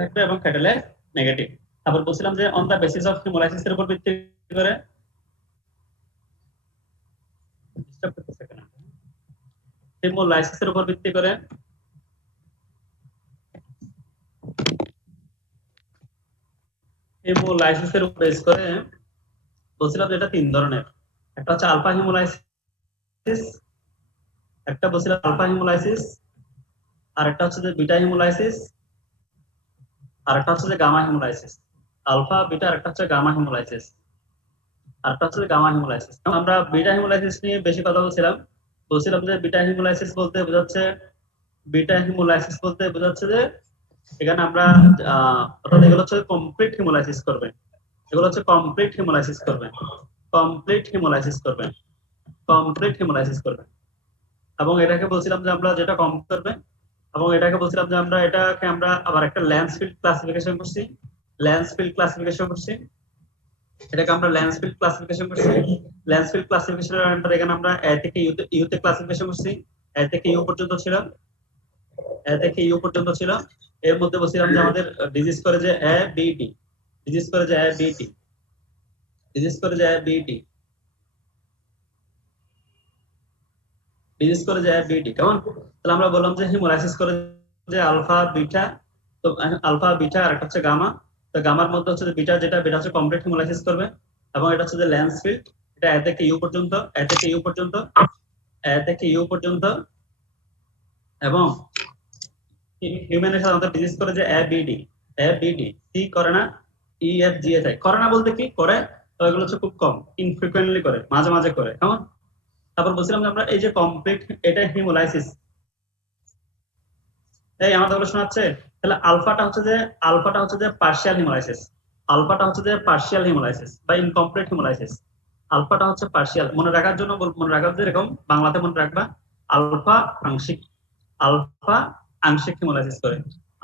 থাকবে এবং ফ্যাটালে নেগেটিভ। তারপর বলছিলাম যে on the basis of hemolysis এর উপর ভিত্তি করে হিমোলাইসিস এর উপর ভিত্তি করে হিমোলাইসিস এর উপর বেস করে বলছিলাম যে এটা তিন ধরনের। একটা হচ্ছে আলফা হিমোলাইসিস, একটা বলছিলাম আলফা হিমোলাইসিস, আর একটা হচ্ছে যে বিটা হিমোলাইসিস, আর একটা হচ্ছে যে গামা হিমোলাইসিস। আলফা বিটা আর একটা হচ্ছে গামা হিমোলাইসিস, আর একটা হচ্ছে গামা হিমোলাইসিস। আমরা বিটা হিমোলাইসিস নিয়ে বেশি কথা বলছিলাম যে বিটা হিমোলাইসিস বলতে বোঝাচ্ছে যে এখানে আমরা অর্থাৎ এগুলো হচ্ছে কমপ্লিট হিমোলাইসিস করবে, এগুলো হচ্ছে কমপ্লিট হিমোলাইসিস করবে, কমপ্লিট হিমোলাইসিস করবে, কমপ্লিট হিমোলাইসিস করবে। এবং এটাকে বলছিলাম যে আমরা যেটা কম করবে, এবং এটাকে বলছিলাম যে আমরা এটাকে আমরা আবার একটা ল্যান্সফিল্ড ক্লাসিফিকেশন করছি, ল্যান্সফিল্ড ক্লাসিফিকেশন করছি, এটাকে আমরা ল্যান্সফিল্ড ক্লাসিফিকেশন করছি। ল্যান্সফিল্ড ক্লাসিফিকেশনের আন্ডারে এখানে আমরা এ থেকে ইউ তে ক্লাসিফিকেশন করছি। এ থেকে ইউ পর্যন্ত ছিল, এ থেকে ইউ পর্যন্ত ছিল। এর মধ্যে বলছিলাম যে আমাদের ডিজিজ করে যে এ বি টি, ডিজিজ করে যে এ বি টি, ডিজিজ করে যে এ বি টি, ডিজিজ করে যে এ বি টি। কেমন? তাহলে আমরা বললাম যে হিমোলাইসিস করে যে আলফা বিটা, তো আলফা বিটা আর একটা হচ্ছে গামা। তো গামার মধ্যে হচ্ছে যে বিটা, যেটা বিটা হচ্ছে কমপ্লিট হিমোলাইসিস করবে, এবং এটা হচ্ছে যে ল্যান্সফিল্ড, এটা এ থেকে ইউ পর্যন্ত, এ থেকে ইউ পর্যন্ত, এ থেকে ইউ পর্যন্ত। এবং হিউম্যানের সাথে আমাদের ডিজিজ করে যে A B D, A B D, C করে না, E F G F I করে না, বলতে কি করে, তো এগুলো হচ্ছে খুব কম, ইনফ্রিকুয়েন্টলি করে, মাঝে মাঝে করে। কেমন? তারপর বলছিলাম যে আমরা এই যে কমপ্লিট, এটা হিমোলাইসিস, এই আমাদের গুলো শোনাচ্ছে। তাহলে আলফাটা হচ্ছে যে পার্শিয়াল হিমোলাইসিস, আলফাটা হচ্ছে যে পার্শিয়াল হিমোলাইসিস বা ইনকমপ্লিট হিমোলাইসিস। আলফাটা হচ্ছে পার্শিয়াল, মনে রাখার জন্য মনে রাখার যে এরকম বাংলাতে মনে রাখবা, আলফা আংশিক, আলফা আংশিক হিমোলাইসিস করে,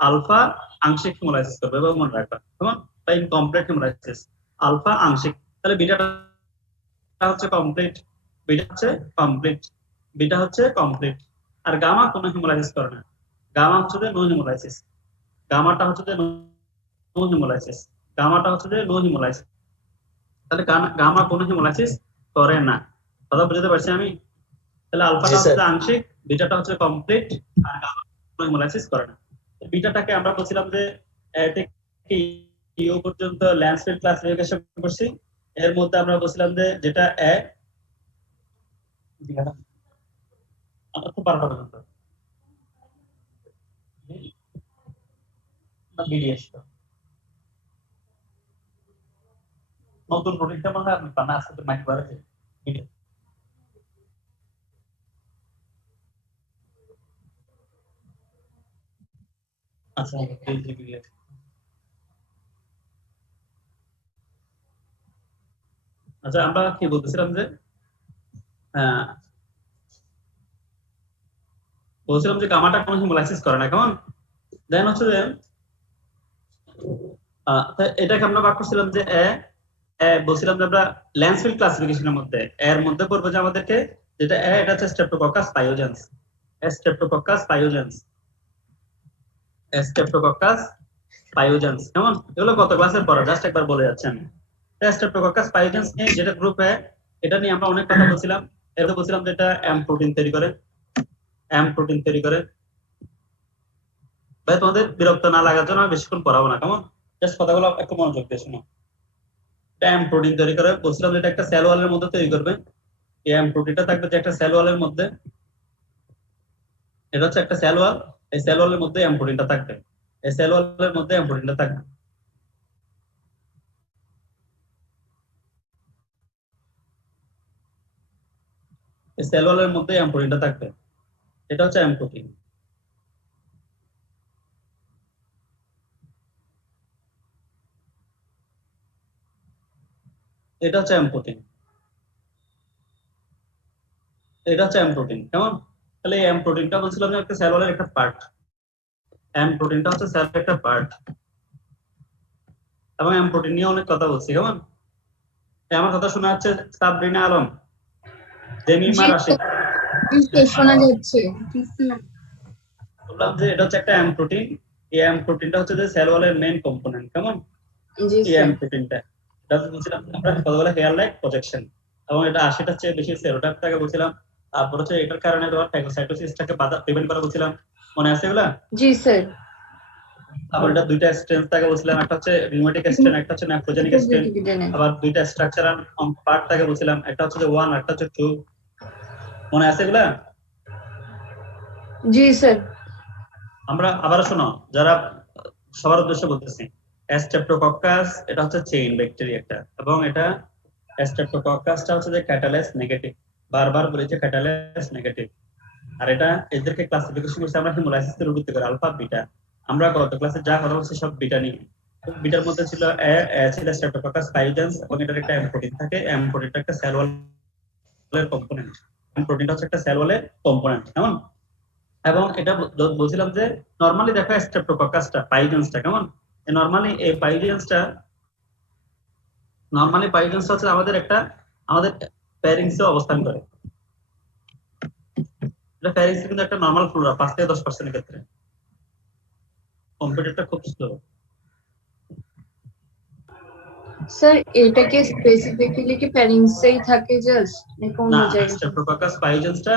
আলফা আংশিক হিমোলাইসিস করবে এবং মনে রাখবা। কেমন? বা ইনকমপ্লিট হিমোলাইসিস, আলফা আংশিক। তাহলে বিটাটা হচ্ছে কমপ্লিট, বিটা হচ্ছে কমপ্লিট, বিটা হচ্ছে কমপ্লিট। আর গামা কোনো হিমোলাইসিস করে না, গামা হচ্ছে যে নো হিমোলাইসিস, গামাটা হচ্ছে যে নো হিমোলাইসিস, গামাটা হচ্ছে যে নো হিমোলাইসিস। তাহলে গামা কোনো হিমোলাইসিস করে না। কথা বুঝতে পারছি আমি? তাহলে আলফাটা হচ্ছে আংশিক, বিটাটা হচ্ছে কমপ্লিট, আর গামা কোনো হিমোলাইসিস করে না। বিটাটাকে আমরা বলছিলাম যে এ থেকে ইউ পর্যন্ত ল্যান্সফিল্ড ক্লাসিফিকেশন করছি। এর মধ্যে আমরা বলছিলাম যে যেটা এ আমরা তো 12টা পর্যন্ত বিডিএস নতুন রুটিনটা মনে হয় আপনি পান, আজকে মাইক বাড়াচ্ছে। আচ্ছা, আচ্ছা আমরা কি বলতেছিলাম যে বলছিলাম যে গামাটা কোনো হিমোলাইসিস করে না। কেমন? দেন হচ্ছে যে এটাকে আমরা ভাগ করছিলাম যে বলছিলাম যে আমরা ল্যান্সফিল্ড ক্লাসিফিকেশনের মধ্যে এর মধ্যে পড়বে যে আমাদেরকে যেটা এটা হচ্ছে স্ট্রেপ্টোকক্কাস পাইওজেন্স, স্ট্রেপ্টোকক্কাস পাইওজেন্স, স্ট্রেপ্টোকক্কাস পাইওজেন্স। কেমন? এগুলো গত ক্লাসের পড়া, জাস্ট একবার বলে যাচ্ছি আমি। স্ট্রেপ্টোকক্কাস পাইওজেন্স নিয়ে যেটা গ্রুপ এটা নিয়ে আমরা অনেক কথা বলছিলাম। এর বলছিলাম যে এটা এম প্রোটিন তৈরি করে, এম প্রোটিন তৈরি করে। ভাই তোমাদের বিরক্ত না লাগার জন্য আমি বেশিক্ষণ পড়াবো না। কেমন? জাস্ট কথাগুলো একটু মনোযোগ দিয়ে শোনো। এম প্রোটিন তৈরি করে, বলছিলাম যে এটা একটা সেল ওয়ালের মধ্যে তৈরি করবে। এই এম প্রোটিনটা থাকবে যে একটা সেল ওয়ালের মধ্যে, এটা হচ্ছে একটা সেল ওয়াল, এই সেল ওয়ালের মধ্যে এম প্রোটিনটা থাকবে, এই সেল ওয়ালের মধ্যে এম প্রোটিনটা থাকবে। এই সেল ওয়ালের মধ্যে এম প্রোটিনটা থাকবে, এটা হচ্ছে এম প্রোটিন। এটা হচ্ছে এম প্রোটিন, এটা হচ্ছে এম প্রোটিন। কেমন? তাহলে এই এম প্রোটিনটা বলছিলাম যে একটা সেল ওয়ালের একটা পার্ট, এম প্রোটিনটা হচ্ছে সেলের একটা পার্ট। এবং এম প্রোটিন নিয়ে অনেক কথা বলছি। কেমন? আমার কথা শোনা যাচ্ছে সাবরিনা আলম, জেমিমা রাশিদ? শোনা যাচ্ছে। বললাম যে এটা হচ্ছে একটা এম প্রোটিন, এই এম প্রোটিনটা হচ্ছে যে সেল ওয়ালের মেইন কম্পোনেন্ট, কেমন? জি এই এম স্যার। প্রোটিনটা এটা বলছিলাম আমরা কথা বলে হেয়ার লাইক প্রজেকশন, এবং এটা 80টার চেয়ে বেশি সেরোটাইপটাকে বলছিলাম। তারপর হচ্ছে এটার কারণে তোমার ফ্যাগোসাইটোসিসটাকে বাধা প্রিভেন্ট করা বলছিলাম, মনে আছে এগুলা? জি স্যার। আবার এটা দুইটা স্ট্রেন থাকে বলছিলাম, একটা হচ্ছে রিউমেটিক স্ট্রেন, একটা হচ্ছে নেফ্রোজেনিক স্ট্রেন। আবার দুইটা স্ট্রাকচারাল পার্ট থাকে বলছিলাম, একটা হচ্ছে যে 1 একটা হচ্ছে 2, মনে আছে এগুলা? জি স্যার। আমরা আবার শোনো, যারা সবার উদ্দেশ্যে বলতেছি, স্ট্রেপ্টোকক্কাস এটা হচ্ছে চেইন ব্যাকটেরিয়া একটা, এবং এটা স্ট্রেপ্টোকক্কাসটা হচ্ছে যে ক্যাটালেস নেগেটিভ, বারবার বলেছে ক্যাটালেস নেগেটিভ। আর এটা এদেরকে ক্লাসিফিকেশন করছে আমরা হিমোলাইসিস এর ভিত্তি করে আলফা বিটা। আমরা গত ক্লাসে যা কথা বলছি সব বিটা নিয়ে। বিটার মধ্যে ছিল ছিল স্ট্রেপ্টোকক্কাস পাইজেন্স, এবং এটার একটা এম প্রোটিন থাকে, এম প্রোটিনটা একটা সেল ওয়ালের কম্পোনেন্ট, এম প্রোটিনটা হচ্ছে একটা সেল ওয়ালের কম্পোনেন্ট, কেমন? এবং এটা বলছিলাম যে নরমালি দেখো স্ট্রেপ্টোকক্কাসটা পাইজেন্সটা কেমন, নরমালি এই পাইজেন্সটা হচ্ছে আমাদের প্যারিংসে অবস্থান করে। এটা প্যারিংস কিন্তু একটা নরমাল ফ্লোরা 5 থেকে 10% ক্ষেত্রে, কম্পিউটারটা খুব স্লো। স্যার এটা কি স্পেসিফিক্যালি কি প্যারিংসেই থাকে জাস্ট নাকি অন্য না, জায়গায়? স্ট্রেপ্টোকক্কাস পাইজেন্সটা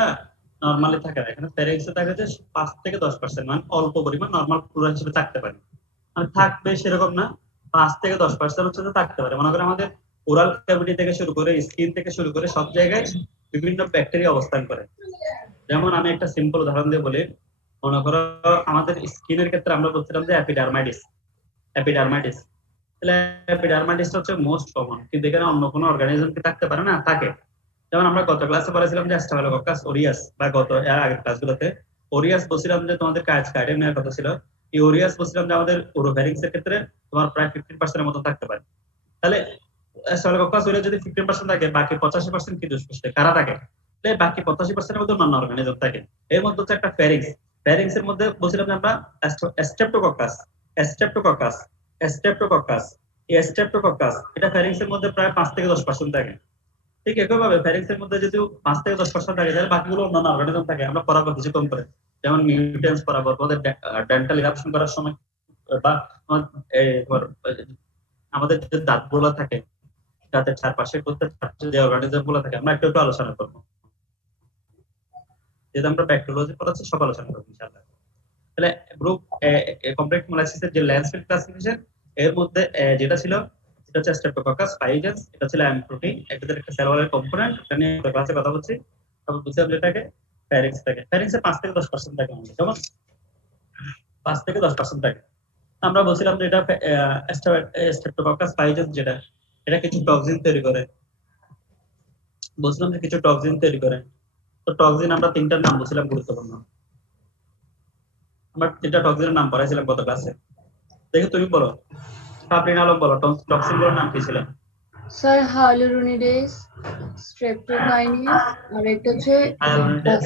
নরমালি থাকে না, এখানে প্যারিংসে থাকে যে 5 থেকে 10%, মানে অল্প পরিমাণ নরমাল ফ্লোরা হিসেবে থাকতে পারে, মানে থাকবে সেরকম না, 5 থেকে 10% হচ্ছে যে থাকতে পারে। মনে করেন আমাদের ওরাল ক্যাভিটি থেকে শুরু করে স্কিন থেকে শুরু করে সব জায়গায় বিভিন্ন ব্যাকটেরিয়া অবস্থান করে। যেমন আমি একটা সিম্পল উদাহরণ দিয়ে বলি, মনে করো আমাদের স্কিনের ক্ষেত্রে আমরা বলছিলাম যে অ্যাপিডার্মাইটিস। তাহলে অ্যাপিডার্মাইটিসটা হচ্ছে মোস্ট কমন, কিন্তু এখানে অন্য কোনো অর্গানিজম কি থাকতে পারে না? থাকে। যেমন আমরা গত ক্লাসে বলেছিলাম যে স্টাফিলোকক্কাস অরিয়াস, বা এর আগের ক্লাসগুলোতে অরিয়াস বলছিলাম যে তোমাদের কার্ডিয়াম নেওয়ার কথা ছিল। এই অরিয়াস বলছিলাম যে আমাদের ওরোফ্যারিংস এর ক্ষেত্রে তোমার প্রায় 15% এর মতো থাকতে পারে। তাহলে স্টাফিলোকক্কাস অরিয়াস যদি 15% থাকে, বাকি 85% কি দুষ্পুষ্ট কারা থাকে? তাহলে বাকি 85% এর মধ্যে অন্যান্য অর্গানিজম থাকে। এর মধ্যে হচ্ছে একটা ফ্যারিংস, ফ্যারিংস এর মধ্যে বলছিলাম যে আমরা স্ট্রেপ্টোকক্কাস স্ট্রেপ্টোকক্কাস স্ট্রেপ্টোকক্কাস এই স্ট্রেপ্টোকক্কাস এটা ফ্যারিংস এর মধ্যে প্রায় 5 থেকে 10% থাকে। ঠিক একইভাবে ফ্যারিংস এর মধ্যে যদি 5 থেকে 10% থাকে, তাহলে বাকিগুলো অন্যান্য অর্গানিজম থাকে। আমরা পরাগর কিছু কম করে, যেমন মিউটেন্স পরাগর, ওদের ডেন্টাল ইরাপশন করার সময়, বা আমাদের যে দাঁতগুলো থাকে, দাঁতের চারপাশে যে অর্গানিজম গুলো থাকে, আমরা একটু একটু আলোচনা করবো, যেহেতু আমরা ব্যাকটেরিওলজি পড়াচ্ছি সব আলোচনা করবো ইনশাআল্লাহ। তাহলে গ্রুপ কমপ্লেক্স হিমোলাইসিসের যে ল্যান্ডস্কেপ ক্লাসিফিকেশন, এর মধ্যে যেটা ছিল এটা হচ্ছে স্ট্রেপ্টোকক্কাস পাইজেন্স, এটা ছিল এম প্রোটিন, এটাদের একটা সেল ওয়ালের কম্পোনেন্ট, এটা নিয়ে ক্লাসে কথা বলছি। তারপর বুঝলাম যেটাকে ফ্যারিংস থাকে, ফ্যারিংসে 5 থেকে 10% থাকে আমাদের, কেমন? 5 থেকে 10% থাকে। আমরা বলছিলাম যে এটা স্ট্রেপ্টোকক্কাস পাইজেন্স যেটা, এটা কিছু টক্সিন তৈরি করে, বলছিলাম যে কিছু টক্সিন তৈরি করে। তো টক্সিন আমরা তিনটার নাম বলছিলাম গুরুত্বপূর্ণ, আমরা তিনটা টক্সিনের নাম পড়াইছিলাম গত ক্লাসে। দেখো তুমি বলো, সাবরিন আলম বলো, টক্সিন গুলোর নাম কি ছিল? স্যার হায়ালুরোনিডেস, স্ট্রেপ্টোকাইনেস, আর একটা হচ্ছে হায়ালুরোনিডেস,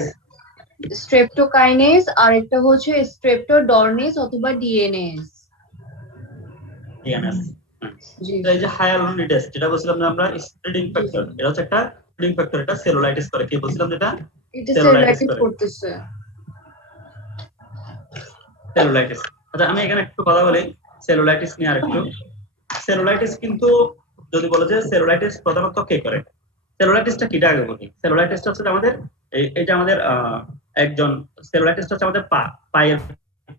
স্ট্রেপ্টোকাইনেস, আর একটা হচ্ছে স্ট্রেপ্টোডর্নিস অথবা ডিএনএস। ডিএনএস। জি এই যে স্যার। হায়ালুরোনিডেস যেটা বলছিলাম যে আমরা স্প্রেডিং জি ফ্যাক্টর, স্যার। এটা হচ্ছে একটা স্প্রেডিং ফ্যাক্টর, এটা সেলুলাইটিস করে, কি বলছিলাম যেটা এটা সেলুলাইটিস সেলুলাইটিস করে, করতেছে। সেলুলাইটিস। আচ্ছা আমি এখানে একটু কথা বলি সেলুলাইটিস নিয়ে আরেকটু। সেলুলাইটিস কিন্তু যদি বলে যে সেলুলাইটিস প্রধানত কে করে, সেলুলাইটিসটা কিটা আগে বলি। সেলুলাইটিসটা হচ্ছে আমাদের এই যে আমাদের একজন, সেলুলাইটিসটা হচ্ছে আমাদের পায়ের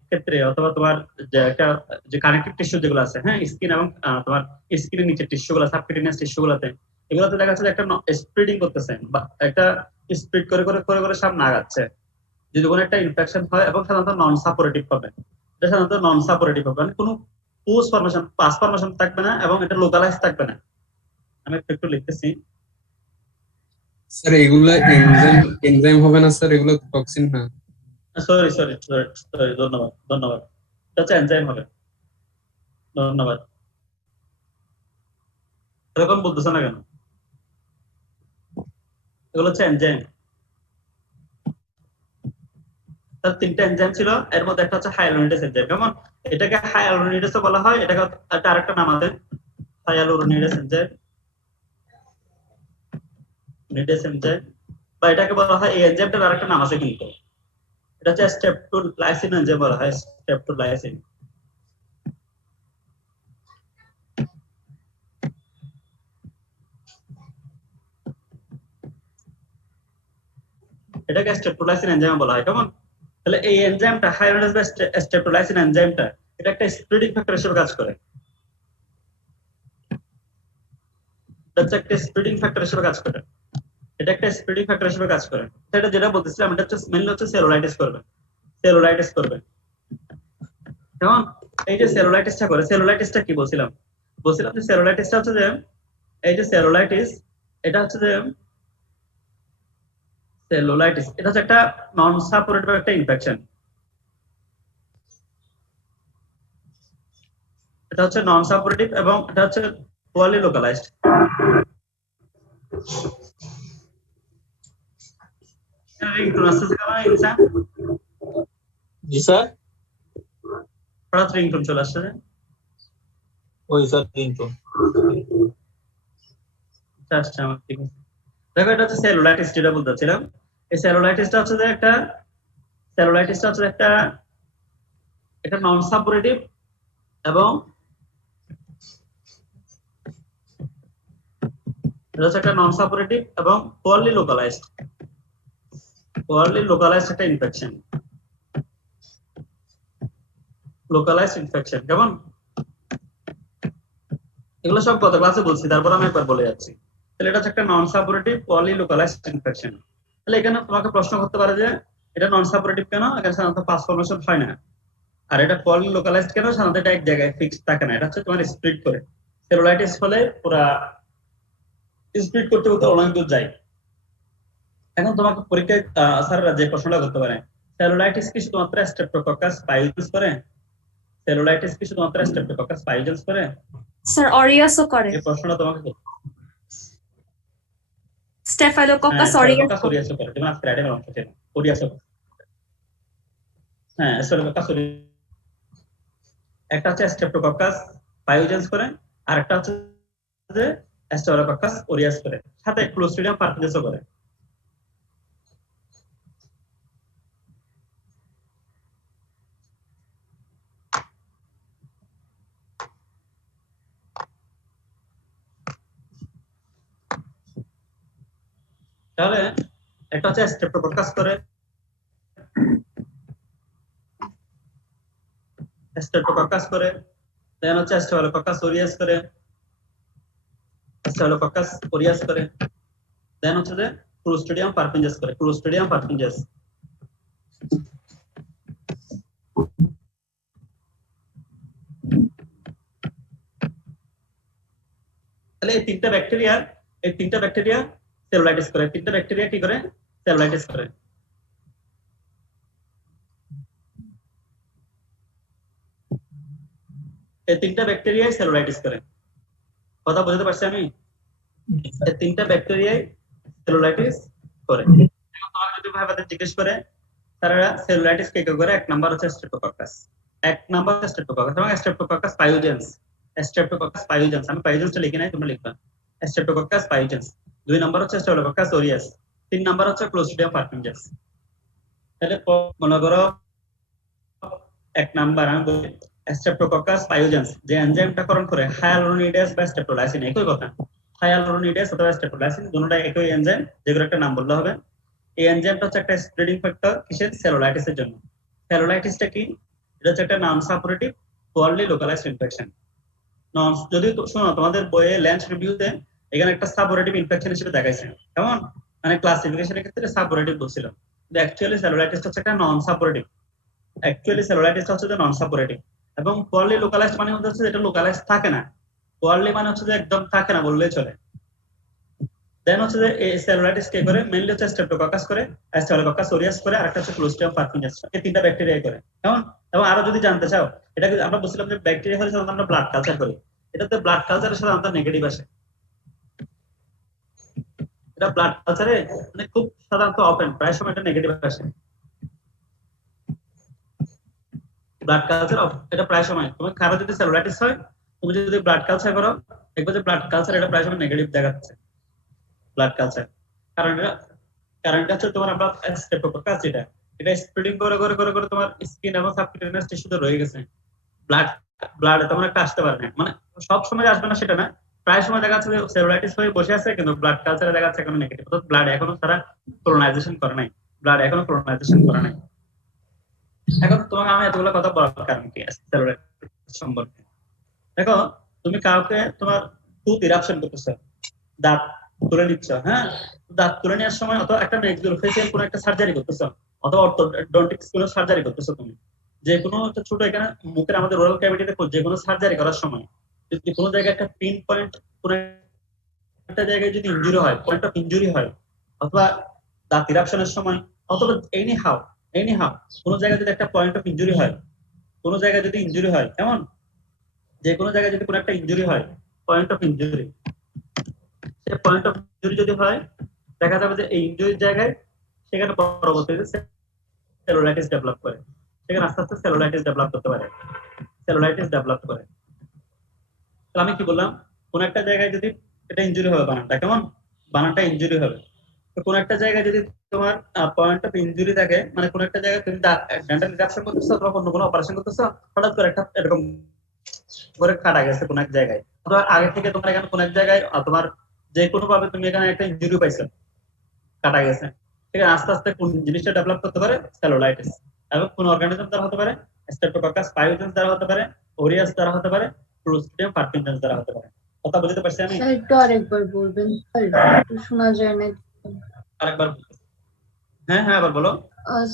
ক্ষেত্রে, অথবা তোমার যে একটা যে কানেক্টিভ টিস্যু যেগুলো আছে, হ্যাঁ, স্কিন এবং তোমার স্কিনের নিচে টিস্যু গুলো, সাবকিউটেনিয়াস টিস্যু গুলোতে, এগুলোতে দেখা যাচ্ছে একটা স্প্রেডিং করতেছে, বা একটা স্প্রেড করে করে করে করে সামনে আগাচ্ছে। যদি কোনো একটা ইনফেকশন হয়, এবং সাধারণত নন সাপোরেটিভ হবে, এটা সাধারণত নন সাপোরেটিভ হবে, মানে কোনো পোস্ট ফরমেশন পাস ফরমেশন থাকবে না, এবং এটা লোকালাইজ থাকবে না। আমি একটু একটু লিখতেছি। স্যার এগুলো এনজাইম এনজাইম হবে না স্যার, এগুলো টক্সিন না। সরি সরি সরি, ধন্যবাদ ধন্যবাদ, এটা হচ্ছে এনজাইম হবে, ধন্যবাদ। এরকম বলতেছে না কেন? এগুলো হচ্ছে এনজাইম। তার তিনটা এনজাইম ছিল, এর মধ্যে একটা হচ্ছে হায়ালুরোনিডেস এনজাইম, কেমন? এটাকে হায়ালুরোনিডেসও বলা হয়, এটাকে আরেকটা নাম আছে হায়ালুরোনিডেস এনজাইম, নিডেস এনজাইম, বা এটাকে বলা হয় এই এনজাইমটার আরেকটা নাম আছে কিন্তু, এটা হচ্ছে স্টেপটোলাইসিন এনজাইম বলা হয়, স্টেপটোলাইসিন। এটাকে স্ট্রেপ্টোলাইসিন এনজাইম বলা হয়। কেমন? তাহলে এই এনজাইমটা হাইড্রোলাইজ বা স্ট্রেপ্টোলাইসিন এনজাইমটা এটা একটা স্প্রেডিং ফ্যাক্টর হিসেবে কাজ করে। এটা হচ্ছে একটা স্প্রেডিং ফ্যাক্টর হিসেবে কাজ করে। এটা একটা স্প্রেডিং ফ্যাক্টর হিসেবে কাজ করে। এটা যেটা বলতেছিলাম এটা হচ্ছে মেইনলি হচ্ছে সেলুলাইটিস করবে। সেলুলাইটিস করবে। কেমন? এই যে সেলুলাইটিসটা করে, সেলুলাইটিসটা কি বলছিলাম? বলছিলাম যে সেলুলাইটিসটা হচ্ছে যে এই যে সেলুলাইটিস এটা হচ্ছে যে সেলুলাইটিস এটা হচ্ছে একটা নন সাপোরেটিভ একটা ইনফেকশন। এটা হচ্ছে নন সাপোরেটিভ এবং এটা হচ্ছে পোয়ারলি লোকালাইজড। রিংটোন আসছে কেন ইনসান? জি স্যার, হঠাৎ রিংটোন চলে আসছে যে? ওই স্যার কিন্তু আসছে আমার ঠিক আছে। দেখো এটা হচ্ছে সেলুলাইটিস যেটা বলতেছিলাম। এই সেলুলাইটিসটা হচ্ছে যে একটা একটা নন সাপোরেটিভ এবং এটা হচ্ছে একটা নন সাপোরেটিভ এবং পোয়ারলি লোকালাইজড একটা ইনফেকশন। Localised infection. কেমন? এগুলো সব গত ক্লাসে বলছি, তারপর আমি একবার বলে যাচ্ছি। তাহলে এটা হচ্ছে একটা নন সাপোরেটিভ পোয়ারলি লোকালাইজড ইনফেকশন। তাহলে এখানে তোমাকে প্রশ্ন করতে পারে যে এটা নন সাপোরেটিভ কেন? এখানে সাধারণত পাস ফর্মেশন হয় না। আর এটা পোয়ারলি লোকালাইজড কেন? সাধারণত এটা এক জায়গায় ফিক্সড থাকে না। এটা হচ্ছে তোমার স্প্লিট করে। সেলুলাইটিস হলে পুরা স্প্লিট করতে করতে অনেক দূর যায়। এখন তোমাকে পরীক্ষায় স্যাররা যে প্রশ্নটা করতে পারে, সেলুলাইটিস কি শুধুমাত্র স্ট্রেপ্টোকক্কাস পাইওজেন্স করে? সেলুলাইটিস কি শুধুমাত্র স্ট্রেপ্টোকক্কাস পাইওজেন্স করে? স্যার অরিয়াসও করে, এই প্রশ্নটা তোমাকে স্টেফাইলোকক্কাস স্টেফিলোকক্কাস অরিয়াস। অরিয়াসও করে, যেমন আজকে রাইডের অংশ ছিল অরিয়াসও করে। হ্যাঁ, স্টেফিলোকক্কাস অরিয়াস। একটা হচ্ছে স্ট্রেপ্টোকক্কাস পাইওজেন্স করে, আর একটা হচ্ছে যে স্টেফিলোকক্কাস অরিয়াস করে, সাথে ক্লোস্ট্রিডিয়াম পারফিউজেন্সও করে। তাহলে একটা হচ্ছে স্ট্রেপ্টোকক্কাস করে, স্ট্রেপ্টোকক্কাস করে, দেন হচ্ছে স্টেফিলোকক্কাস অরিয়াস করে, স্টেফিলোকক্কাস অরিয়াস করে, দেন হচ্ছে যে ক্লোস্ট্রিডিয়াম পারফিউজেন্স করে, ক্লোস্ট্রিডিয়াম পারফিউজেন্স। তাহলে এই তিনটা ব্যাকটেরিয়া সেলুলাইটিস করে। তিনটা ব্যাকটেরিয়া কি করে? সেলুলাইটিস করে। এই তিনটা ব্যাকটেরিয়াই সেলুলাইটিস করে। কথা বুঝতে পারছি আমি? এই তিনটা ব্যাকটেরিয়াই সেলুলাইটিস করে। এখন তোমাকে যদি ভাইবাদের জিজ্ঞেস করে তারা সেলুলাইটিস কে করে, এক নাম্বার হচ্ছে স্ট্রেপ্টোকক্কাস, এবং স্ট্রেপ্টোকক্কাস পাইওজেন্স। আমি পাইওজেন্সটা লিখি নাই, তোমরা লিখবা স্ট্রেপ্টোকক্কাস পাইওজেন্স। 2 নাম্বার হচ্ছে স্টেফিলোকক্কাস অরিয়াস। 3 নাম্বার হচ্ছে ক্লোস্ট্রিডিয়াম পারফিউজেন্স। তাহলে মনে করো 1 নাম্বার আমি বলি স্ট্রেপ্টোকক্কাস পাইওজেন্স যে এনজাইমটা করণ করে হায়ালুরোনিডেজ বা স্ট্রেপ্টোলাইসিন, একই কথা। হায়ালুরোনিডেজ অথবা স্ট্রেপ্টোলাইসিন দুটোটাই একই এনজাইম, যেগুলো একটা নাম বললে হবে। এই এনজাইমটা হচ্ছে একটা স্প্রেডিং ফ্যাক্টর কিসের? সেলুলাইটিসের জন্য। সেলুলাইটিসটা কি? এটা হচ্ছে একটা নন সাপোরেটিভ পোয়ারলি লোকালাইজড ইনফেকশন। যদি শোনো তোমাদের বইয়ে ল্যান্স রিভিউতে এখানে একটা সাপোরেটিভ ইনফেকশন হিসেবে দেখাইছে, কেমন? মানে ক্লাসিফিকেশনের ক্ষেত্রে সাপোরেটিভ বলছিল, কিন্তু অ্যাকচুয়ালি সেলুলাইটিসটা হচ্ছে একটা নন সাপোরেটিভ। এবং পোয়ারলি লোকালাইজড মানে হচ্ছে এটা লোকালাইজড থাকে না। পোয়ারলি মানে হচ্ছে যে একদম থাকে না বললেই চলে। দেন হচ্ছে যে এই সেলুলাইটিস কে করে? মেইনলি হচ্ছে স্ট্রেপ্টোকক্কাস করে, স্টেফিলোকক্কাস অরিয়াস করে, আর একটা হচ্ছে ক্লোস্ট্রিডিয়াম পারফিউজেন্স। এই তিনটা ব্যাকটেরিয়া করে, কেমন? এবং আরো যদি জানতে চাও, এটা আমরা বলছিলাম যে ব্যাকটেরিয়া হলে সাধারণত আমরা ব্লাড কালচার করি। এটাতে ব্লাড কালচারের সাধারণত নেগেটিভ আসে। এটা ব্লাড কালচারে মানে খুব সাধারণত ওপেন, প্রায় সময় এটা নেগেটিভ আসে। ব্লাড কালচার এটা প্রায় সময় তুমি কারো যদি সেলুলাইটিস হয়, তুমি যদি ব্লাড কালচার করো দেখবে যে ব্লাড কালচার এটা প্রায় সময় নেগেটিভ দেখাচ্ছে ব্লাড কালচার। কারণ এটা হচ্ছে তোমার আমরা স্টেফিলোকক্কাস এটা স্প্রেডিং করে করে করে করে তোমার স্কিন এবং সাবকিউটেনিয়াস টিস্যুতে রয়ে গেছে। ব্লাড তেমন একটা আসতে পারে না, মানে সব সময় আসবে না সেটা না, প্রায় সময় দেখা যাচ্ছে যে সেলুলাইটিস হয়ে বসে আছে কিন্তু ব্লাড কালচারে দেখা যাচ্ছে এখনো নেগেটিভ, অর্থাৎ ব্লাড এখনো তারা কলোনাইজেশন করে নাই। ব্লাড এখনো কোলোনাইজেশন করা নাই। এখন তোমাকে আমি এতগুলো কথা বলার কারণ কি সেলুলাইটিস সম্পর্কে? দেখো, তুমি কাউকে তোমার টুথ ইরাপশন করতেছো, দাঁত তুলে নিচ্ছ, হ্যাঁ, দাঁত তুলে নেওয়ার সময় অথবা একটা ম্যাক্সিলোফেসিয়াল কোনো একটা সার্জারি করতেছো অথবা অর্থোডন্টিক্স কোনো সার্জারি করতেছো, তুমি যে কোনো একটা ছোট এখানে মুখের আমাদের ওরাল ক্যাভিটিতে যে কোনো সার্জারি করার সময় যদি কোনো জায়গায় একটা পিন পয়েন্ট কোনো একটা জায়গায় যদি ইনজুরি হয়, পয়েন্ট অফ ইনজুরি হয়, অথবা দাঁত ইরাপশনের সময়, অথবা এনি হাউ কোনো জায়গায় যদি একটা পয়েন্ট অফ ইনজুরি হয়, কোনো জায়গায় যদি ইনজুরি হয়, কেমন, যে কোনো জায়গায় যদি কোনো একটা ইনজুরি হয়, পয়েন্ট অফ ইনজুরি, সেই পয়েন্ট অফ ইনজুরি যদি হয়, দেখা যাবে যে এই ইনজুরির জায়গায় সেখানে পরবর্তীতে সেলুলাইটিস ডেভেলপ করে, সেখানে আস্তে আস্তে সেলুলাইটিস ডেভেলপ করতে পারে, সেলুলাইটিস ডেভেলপ করে। তাহলে আমি কি বললাম, কোন একটা জায়গায় যদি এটা ইনজুরি হবে, বানানটা কেমন, বানানটা ইনজুরি হবে, তো কোন একটা জায়গায় যদি তোমার পয়েন্ট অফ ইনজুরি থাকে, মানে কোন একটা জায়গায় তুমি ডেন্টাল রিডাকশন করতেছো অথবা অন্য কোনো অপারেশন করতেছো, হঠাৎ করে একটা এরকম করে কাটা গেছে কোন এক জায়গায়, অথবা আগে থেকে তোমার এখানে কোন এক জায়গায় তোমার যে কোনো ভাবে তুমি এখানে একটা ইনজুরি পাইছো, কাটা গেছে, ঠিক আছে, আস্তে আস্তে কোন জিনিসটা ডেভেলপ করতে পারে, সেলুলাইটিস, এবং কোন অর্গানিজম দ্বারা হতে পারে, স্ট্রেপ্টোকক্কাস পায়োজেন্স দ্বারা হতে পারে, ওরিয়াস দ্বারা হতে পারে, ক্লোস্ট্রিডিয়াম পারকিনসন্স দ্বারা হতে পারে। কথা বুঝতে পারছি আমি? স্যার একটু আরেকবার বলবেন, স্যার একটু শোনা যায় না। আরেকবার? হ্যাঁ হ্যাঁ, আবার বলো।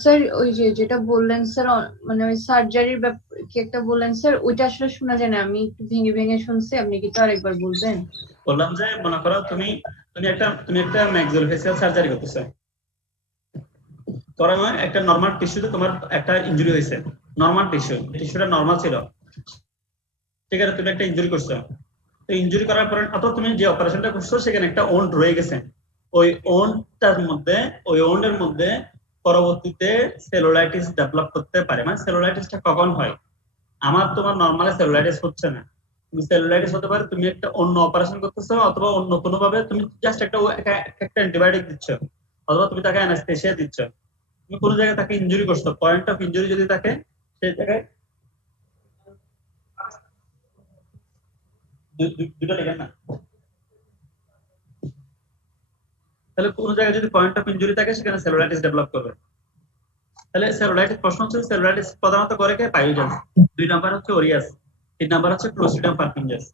স্যার ওই যে যেটা বললেন স্যার, মানে ওই সার্জারির কি একটা বললেন স্যার, ওইটা আসলে শোনা যায় না, আমি একটু ভেঙে ভেঙে শুনছি, আপনি কি তো আরেকবার বলবেন? বললাম যে মনে করো তুমি একটা ম্যাক্সিলোফেসিয়াল সার্জারি করতেছো, করার সময় একটা নরমাল টিস্যুতে তোমার একটা ইনজুরি হয়েছে, নরমাল টিস্যুটা নরমাল ছিল, ঠিক আছে, তুমি একটা ইনজুরি করছো, তো ইনজুরি করার পরে অথবা তুমি যে অপারেশনটা করছো সেখানে একটা ওন্ড রয়ে গেছে, ওই ওন্ডের মধ্যে পরবর্তীতে সেলুলাইটিস ডেভেলপ করতে পারে। মানে সেলুলাইটিসটা কখন হয়, আমার তোমার নরমালি সেলুলাইটিস হচ্ছে না, তুমি সেলুলাইটিস হতে পারে তুমি একটা অন্য অপারেশন করতেছো, অথবা অন্য কোনো ভাবে তুমি জাস্ট একটা অ্যান্টিবায়োটিক দিচ্ছ, অথবা তুমি তাকে অ্যানাস্থেসিয়া দিচ্ছ, তুমি কোনো জায়গায় তাকে ইনজুরি করছো, পয়েন্ট অফ ইনজুরি যদি থাকে সেই জায়গায় দুটো লেখেন না, তাহলে কোন জায়গায় যদি পয়েন্ট অফ ইনজুরি থাকে সেখানে সেলুলাইটিস ডেভেলপ করবে। তাহলে সেলুলাইটিস প্রশ্ন হচ্ছে সেলুলাইটিস প্রধানত করে কে? পায়োজেন্স। 2 নাম্বার হচ্ছে ওরিয়াস, 3 নাম্বার হচ্ছে ক্লোস্ট্রিডিয়াম পারকিনসন্স।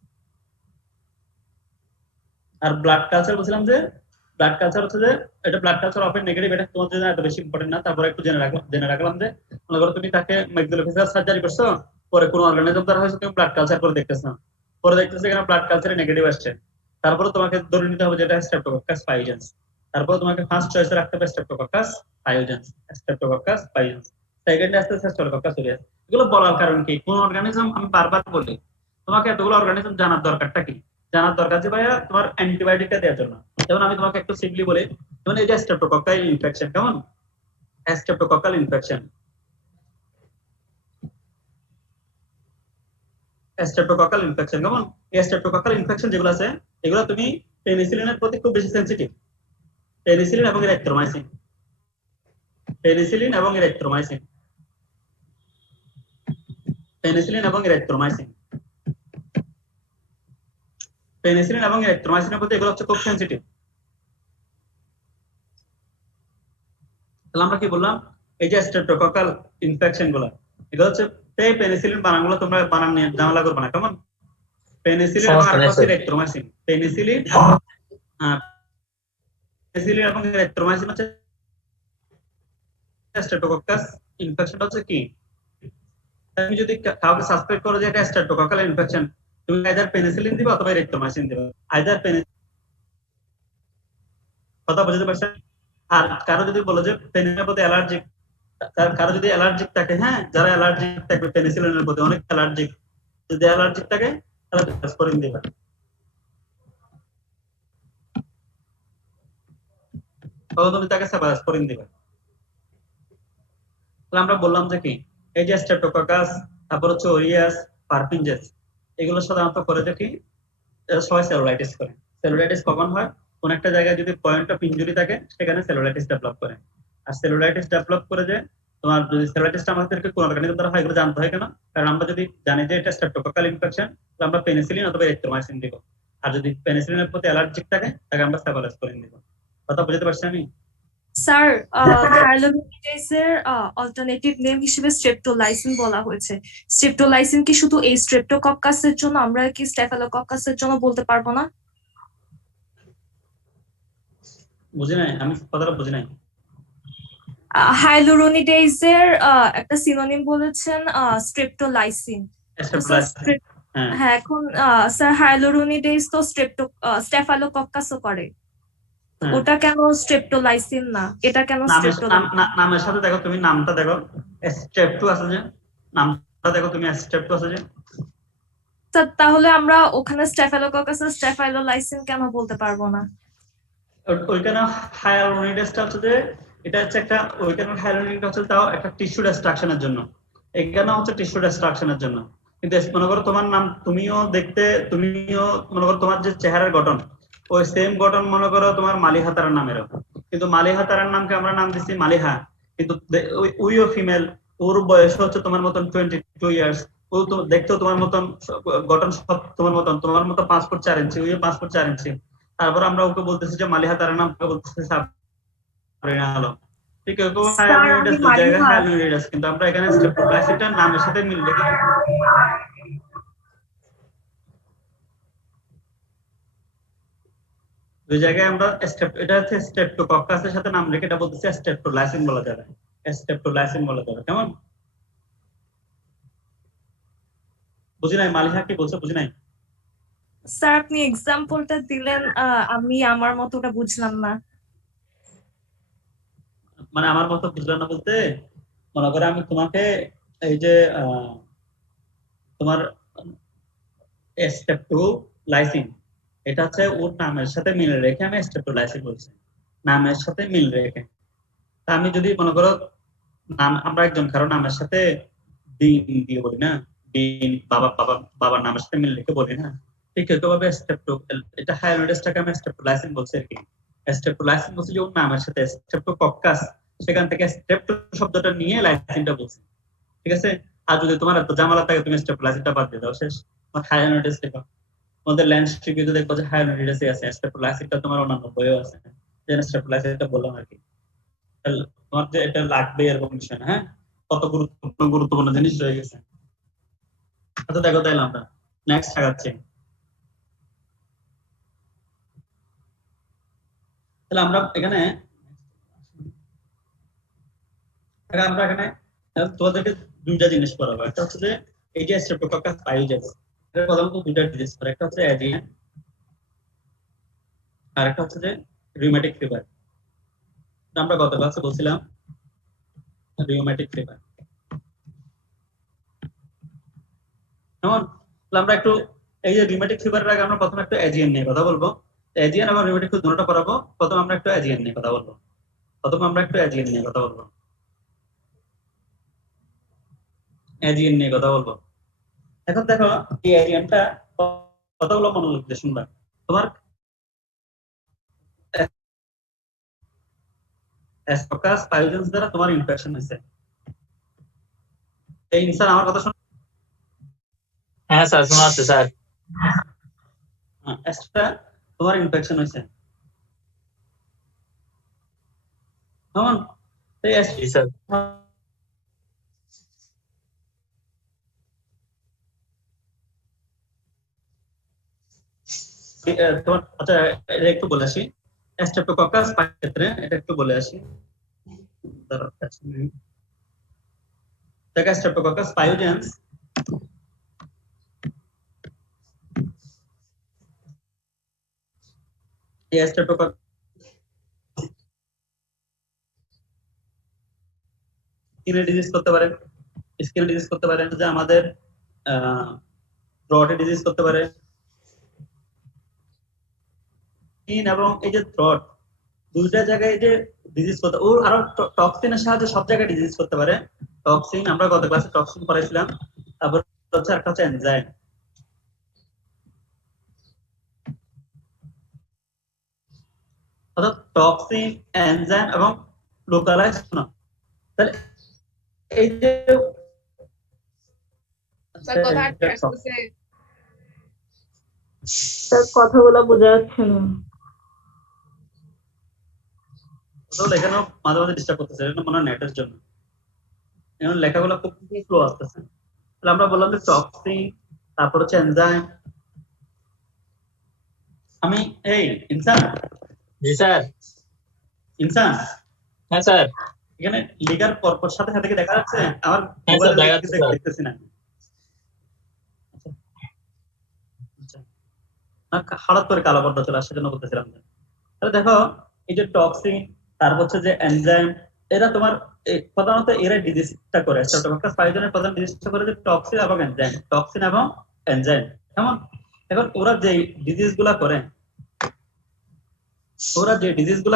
আর ব্লাড কালচার বলছিলাম যে ব্লাড কালচার হচ্ছে যে এটা ব্লাড কালচার অফ নেগেটিভ, এটা তোমার জন্য এত বেশি ইম্পর্টেন্ট না, তারপরে একটু জেনে রাখলাম যে মনে করো তুমি তাকে ম্যাক্সিলোফেসিয়াল সার্জারি করছো, পরে কোন অর্গানিজম দ্বারা হয়েছে তুমি ব্লাড কালচার করে দেখতেছো, পরে দেখতেছো এখানে ব্লাড কালচারে নেগেটিভ আসছে, তারপরে তোমাকে ধরে নিতে হবে যেটা স্ট্রেপ্টোকক্কাস পায়োজেন্স, তারপরে তোমাকে ফার্স্ট চয়েসে রাখতে হবে স্ট্রেপ্টোকক্কাস পায়োজেন্স, সেকেন্ডে আসতে স্ট্রেপ্টোকক্কাস অরিয়াস। এগুলো বলার কারণ কি, কোন অর্গানিজম, আমি বারবার বলি তোমাকে এতগুলো অর্গানিজম জানার দরকারটা কি, জানার দরকার যে ভাইয়া তোমার অ্যান্টিবায়োটিকটা দেওয়ার জন্য। যেমন আমি তোমাকে একটু সিম্পলি বলি, যেমন এই যে স্ট্রেপ্টোকক্কাল ইনফেকশন, কেমন, স্ট্রেপ্টোকক্কাল ইনফেকশন, কেমন, এই স্ট্রেপ্টোকক্কাল ইনফেকশন যেগুলো আছে এগুলো তুমি পেনিসিলিনের প্রতি খুব বেশি সেনসিটিভ, পেনিসিলিন এবং ইরিথ্রোমাইসিন, পেনিসিলিন এবং ইরিথ্রোমাইসিন, পেনিসিলিন এবং ইরিথ্রোমাইসিন, পেনিসিলিন এবং ইরিথ্রোমাইসিনের প্রতি এগুলো হচ্ছে খুব সেনসিটিভ। তাহলে আমরা কি বললাম, এই যে স্ট্রেপ্টোকক্কাল ইনফেকশন গুলো এগুলো হচ্ছে পেনিসিলিন বানানগুলো তোমরা বানান নিয়ে ঝামেলা করবে না, কেমন, পেনিসিলিন এবং আরেকটা হচ্ছে ইরিথ্রোমাইসিন, পেনিসিলিন এবং ইরিথ্রোমাইসিন হচ্ছে স্ট্রেপ্টোকক্কাস ইনফেকশনটা হচ্ছে কি, তুমি যদি কাউকে সাসপেক্ট করো যে এটা স্ট্রেপ্টোকক্কাল ইনফেকশন, তুমি আইদার পেনিসিলিন দিবা অথবা ইরিথ্রোমাইসিন দিবা, আইদার কথা বুঝতে পারছেন? আর কারো যদি বলো যে পেনিসিলিনের প্রতি অ্যালার্জিক, কারো যদি অ্যালার্জিক থাকে, হ্যাঁ, যারা অ্যালার্জিক থাকবে পেনিসিলিনের প্রতি অনেক অ্যালার্জিক, যদি অ্যালার্জিক থাকে তাহলে অ্যাসপিরিন দিবা, তখন তুমি তাকে অ্যাসপিরিন দিবা। তাহলে আমরা বললাম যে কি, এই যে স্ট্রেপ্টোকক্কাস, তারপর হচ্ছে ওরিয়াস, পারকিনসন্স, এগুলো সাধারণত করে যে কি, এরা সবাই সেলুলাইটিস করে। সেলুলাইটিস কখন হয়, কোন একটা জায়গায় যদি পয়েন্ট অফ ইনজুরি থাকে সেখানে সেলুলাইটিস ডেভেলপ করে। আর সেলুলাইটিস ডেভেলপ করে যে তোমার যদি সেলুলাইটিসটা আমাদেরকে কোন অর্গানিজম দ্বারা হয় এগুলো জানতে হয় কেন, কারণ আমরা যদি জানি যে এটা স্ট্রেপ্টোকক্কাল ইনফেকশন তাহলে আমরা পেনিসিলিন অথবা ইরিথ্রোমাইসিন দিব, আর যদি পেনিসিলিনের প্রতি অ্যালার্জিক থাকে তাকে আমরা সেফালোস্পোরিন দিব। কথা বুঝতে পারছি আমি? স্যার হায়ালুরোনিডেজের অল্টারনেটিভ নেম হিসেবে স্ট্রেপ্টোলাইসিন বলা হয়েছে। স্ট্রেপ্টোলাইসিন কি শুধু এই স্ট্রেপ্টোকক্কাসের জন্য, আমরা কি স্টেফাইলোকক্কাসের জন্য বলতে পারবো না? বুঝি নাই, আমি কথাটা বুঝি নাই। হায়ালুরোনিডেজের একটা সিনোনিম বলেছেন স্ট্রেপ্টোলাইসিন। তো স্যার হ্যাঁ হ্যাঁ, এখন স্যার হায়ালুরোনিডেজ তো স্টেফাইলোকক্কাসও করে, তো হ্যাঁ ওটা কেন স্ট্রেপ্টোলাইসিন না, এটা কেন নামের স্ট্রেপ্টোলাইসিন? নামের সাথে দেখো, তুমি নামটা দেখো, স্টেপ 2 আছে যে, নামটা দেখো তুমি, স্টেপ 2 আছে যে। স্যার তাহলে আমরা ওখানে স্টেফাইলোকক্কাসের স্টেফাইলোলাইসিন কেন বলতে পারবো না? ওইখানে হায়ালুরোনিডেসটা হচ্ছে যে, এটা হচ্ছে একটা, ওইখানে হায়ালুরোনিডটা হচ্ছে তাও একটা টিস্যু ডিস্ট্রাকশনের জন্য, এখানে হচ্ছে টিস্যু ডিস্ট্রাকশনের জন্য। কিন্তু মনে করো তোমার নাম, তুমিও দেখতে, তুমিও মনে করো তোমার যে চেহারার গঠন, ওই সেম গঠন মনে করো তোমার মালিহা তারার নামেরও, কিন্তু মালিহা তারার নামকে আমরা নাম দিচ্ছি মালিহা, কিন্তু ওইও ফিমেল, ওর বয়স হচ্ছে তোমার মতন 22 ইয়ার্স, ও তো দেখতেও তোমার মতন, গঠন সব তোমার মতো 5 ফুট 4 ইঞ্চি, ওইও 5 ফুট 4 ইঞ্চি। তারপর আমরা ওকে বলতেছি যে মালিহা তারার নাম, ওকে বলতেছি সাবরিনা আলম। ঠিক আছে, স্যার আমি দুই জায়গায় মালিহা। হায়ালুরোনিডাস, কিন্তু আমরা এখানে স্টেপ্টোলাইসিনটা নামের সাথে মিল রেখে, দুই জায়গায় আমরা এটা হচ্ছে স্ট্রেপ্টোকক্কাসের সাথে নাম রেখে এটা বলতেছি স্টেপ্টোলাইসিন বলা যাবে, স্টেপ্টোলাইসিন বলা যাবে। কেমন? বুঝি নাই, মালিহা কি বলছো বুঝি নাই। স্যার আপনি এক্সাম্পলটা দিলেন, আমি আমার মতো ওটা বুঝলাম না। মানে আমার মতো বুঝলাম না বলতে, মনে করো আমি তোমাকে এই যে তোমার স্টেপ্টোলাইসিন, এটা হচ্ছে ওর নামের সাথে মিল রেখে আমি স্টেপ্টোলাইসিন বলছি, নামের সাথে মিল রেখে। তা আমি যদি মনে করো নাম, আমরা একজন কারো নামের সাথে দিন দিয়ে বলি না, দিন বাবার নামের সাথে মিল রেখে বলি না, ঠিক একইভাবে এটা হায়ালুরোনিডাসটাকে আমি স্টেপ্টোলাইসিন বলছি আর কি। স্টেপ্টোলাইসিন বলছি যে ওর নামের সাথে স্টেপ্টোকক্কাস, সেখান থেকে স্টেপ্টো শব্দটা নিয়ে লাইসিনটা বলছি, ঠিক আছে। আর যদি তোমার এত ঝামেলা থাকে, তুমি স্টেপ্টোলাইসিনটা বাদ দিয়ে দাও, শেষ। তোমার হায়ালুরোনিডাস লেখো, তোমাদের ল্যান্ডস্কেপে যদি দেখো যে হায়ালুরোনিডাসই আছে, স্টেপ্টোলাইসিনটা তোমার অন্যান্য বইও আছে, যে স্টেপ্টোলাইসিনটা বললাম আর কি। তোমার যে এটা লাগবে এরকম বিষয় না, হ্যাঁ, কত গুরুত্বপূর্ণ জিনিস রয়ে গেছে। আচ্ছা দেখো, তাইলে আমরা নেক্সট আগাচ্ছি। তাহলে আমরা এখানে তোমাদেরকে দুইটা জিনিস পড়াবো। একটা হচ্ছে যে এই যে স্ট্রেপ্টোকক্কাস পাইওজেন্স, এটা প্রধানত দুইটা ডিজিজ করে, একটা হচ্ছে অ্যাজিয়ান, আর একটা হচ্ছে যে রিউমেটিক ফিভার। আমরা গত ক্লাসে বলছিলাম রিউমেটিক ফিভার। কেমন? আমরা একটু এই যে রিউমেটিক ফিভারের আগে আমরা প্রথমে একটু অ্যাজিয়ান নিয়ে কথা বলবো। অ্যাজিয়ান এবং রিউমেটিক দুটোটা পড়াবো। প্রথমে আমরা একটু অ্যাজিয়ান নিয়ে কথা বলবো। এখন দেখো, এই অ্যাজিয়ানটা কতগুলো মনোযোগ দিয়ে শুনবা। তোমার স্ট্রেপ্টোকক্কাস পাইওজেন্স দ্বারা তোমার ইনফেকশন হয়েছে। এই ইনসান আমার কথা শুনুন। হ্যাঁ স্যার, শোনা যাচ্ছে স্যার। তোমার ইনফেকশন হয়েছে, কেমন? জি স্যার। তোমার আচ্ছা, এটা একটু বলে আসি। স্ট্রেপ্টোকক্কাস ক্ষেত্রে এটা একটু বলে আসি। স্ট্রেপ্টোকক্কাস পাইওজেন্স এই স্ট্রেপ্টোকক্কাস স্কিনে ডিজিজ করতে পারে, যে আমাদের থ্রোটে ডিজিজ করতে পারে। স্কিন এবং এই যে থ্রোট, দুইটা জায়গায় যে ডিজিজ করতে, ও আরো টক্সিনের সাহায্যে সব জায়গায় ডিজিজ করতে পারে। টক্সিন, আমরা গত ক্লাসে টক্সিন পড়াইছিলাম। তারপর হচ্ছে একটা হচ্ছে এনজাইম। অর্থাৎ টক্সিন, এনজাইম এবং লোকালাইজ, তাহলে এই যে কথাগুলো বোঝা যাচ্ছে না। তাহলে এখানেও মাঝে মাঝে ডিস্টার্ব করতেছে, এটা মনে হয় নেটের জন্য। এখন লেখাগুলো খুব স্লো আসতেছে। তাহলে আমরা বললাম যে টক্সিন, তারপর হচ্ছে এনজাইম। আমি এই ইনসান জি স্যার। ইনসান হ্যাঁ স্যার। এখানে লেখার পরপর সাথে সাথে কি দেখা যাচ্ছে? আমার হ্যাঁ স্যার, মোবাইলে দেখা যাচ্ছে স্যার। দেখতেছি না। আচ্ছা, আচ্ছা। না, হঠাৎ করে কালো পর্দা চলে আসে, সেজন্য বলতেছিলাম। তাহলে দেখো, এই যে টক্সিন, তারপর হচ্ছে যে এনজাইম, এরা তোমার প্রধানত এরা ডিজিজটা করে। স্ট্রেপ্টোকক্কাস পাইথনের প্রধান ডিজিজটা করে যে টক্সিন এবং এনজাইম, টক্সিন এবং এনজাইম। কেমন? এখন ওরা যে ডিজিজ গুলা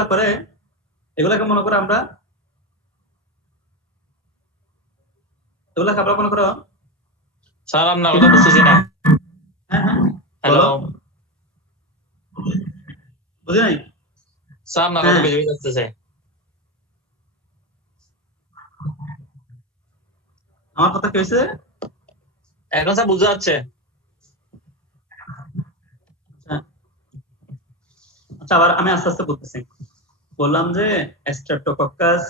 করে, এগুলাকে মনে করো আমরা, এগুলাকে আমরা মনে করো। স্যার আপনার কথা বুঝতেছি না। হ্যাঁ হ্যাঁ, হ্যালো বলো। বুঝি নাই? স্যার, আপনার কথা বেরিয়ে যাচ্ছে। আমার কথা কি হয়েছে? এখন স্যার বুঝতে যাচ্ছে। আচ্ছা, আবার আমি আস্তে আস্তে বলতেছি। বললাম যে স্ট্রেপ্টোকক্কাস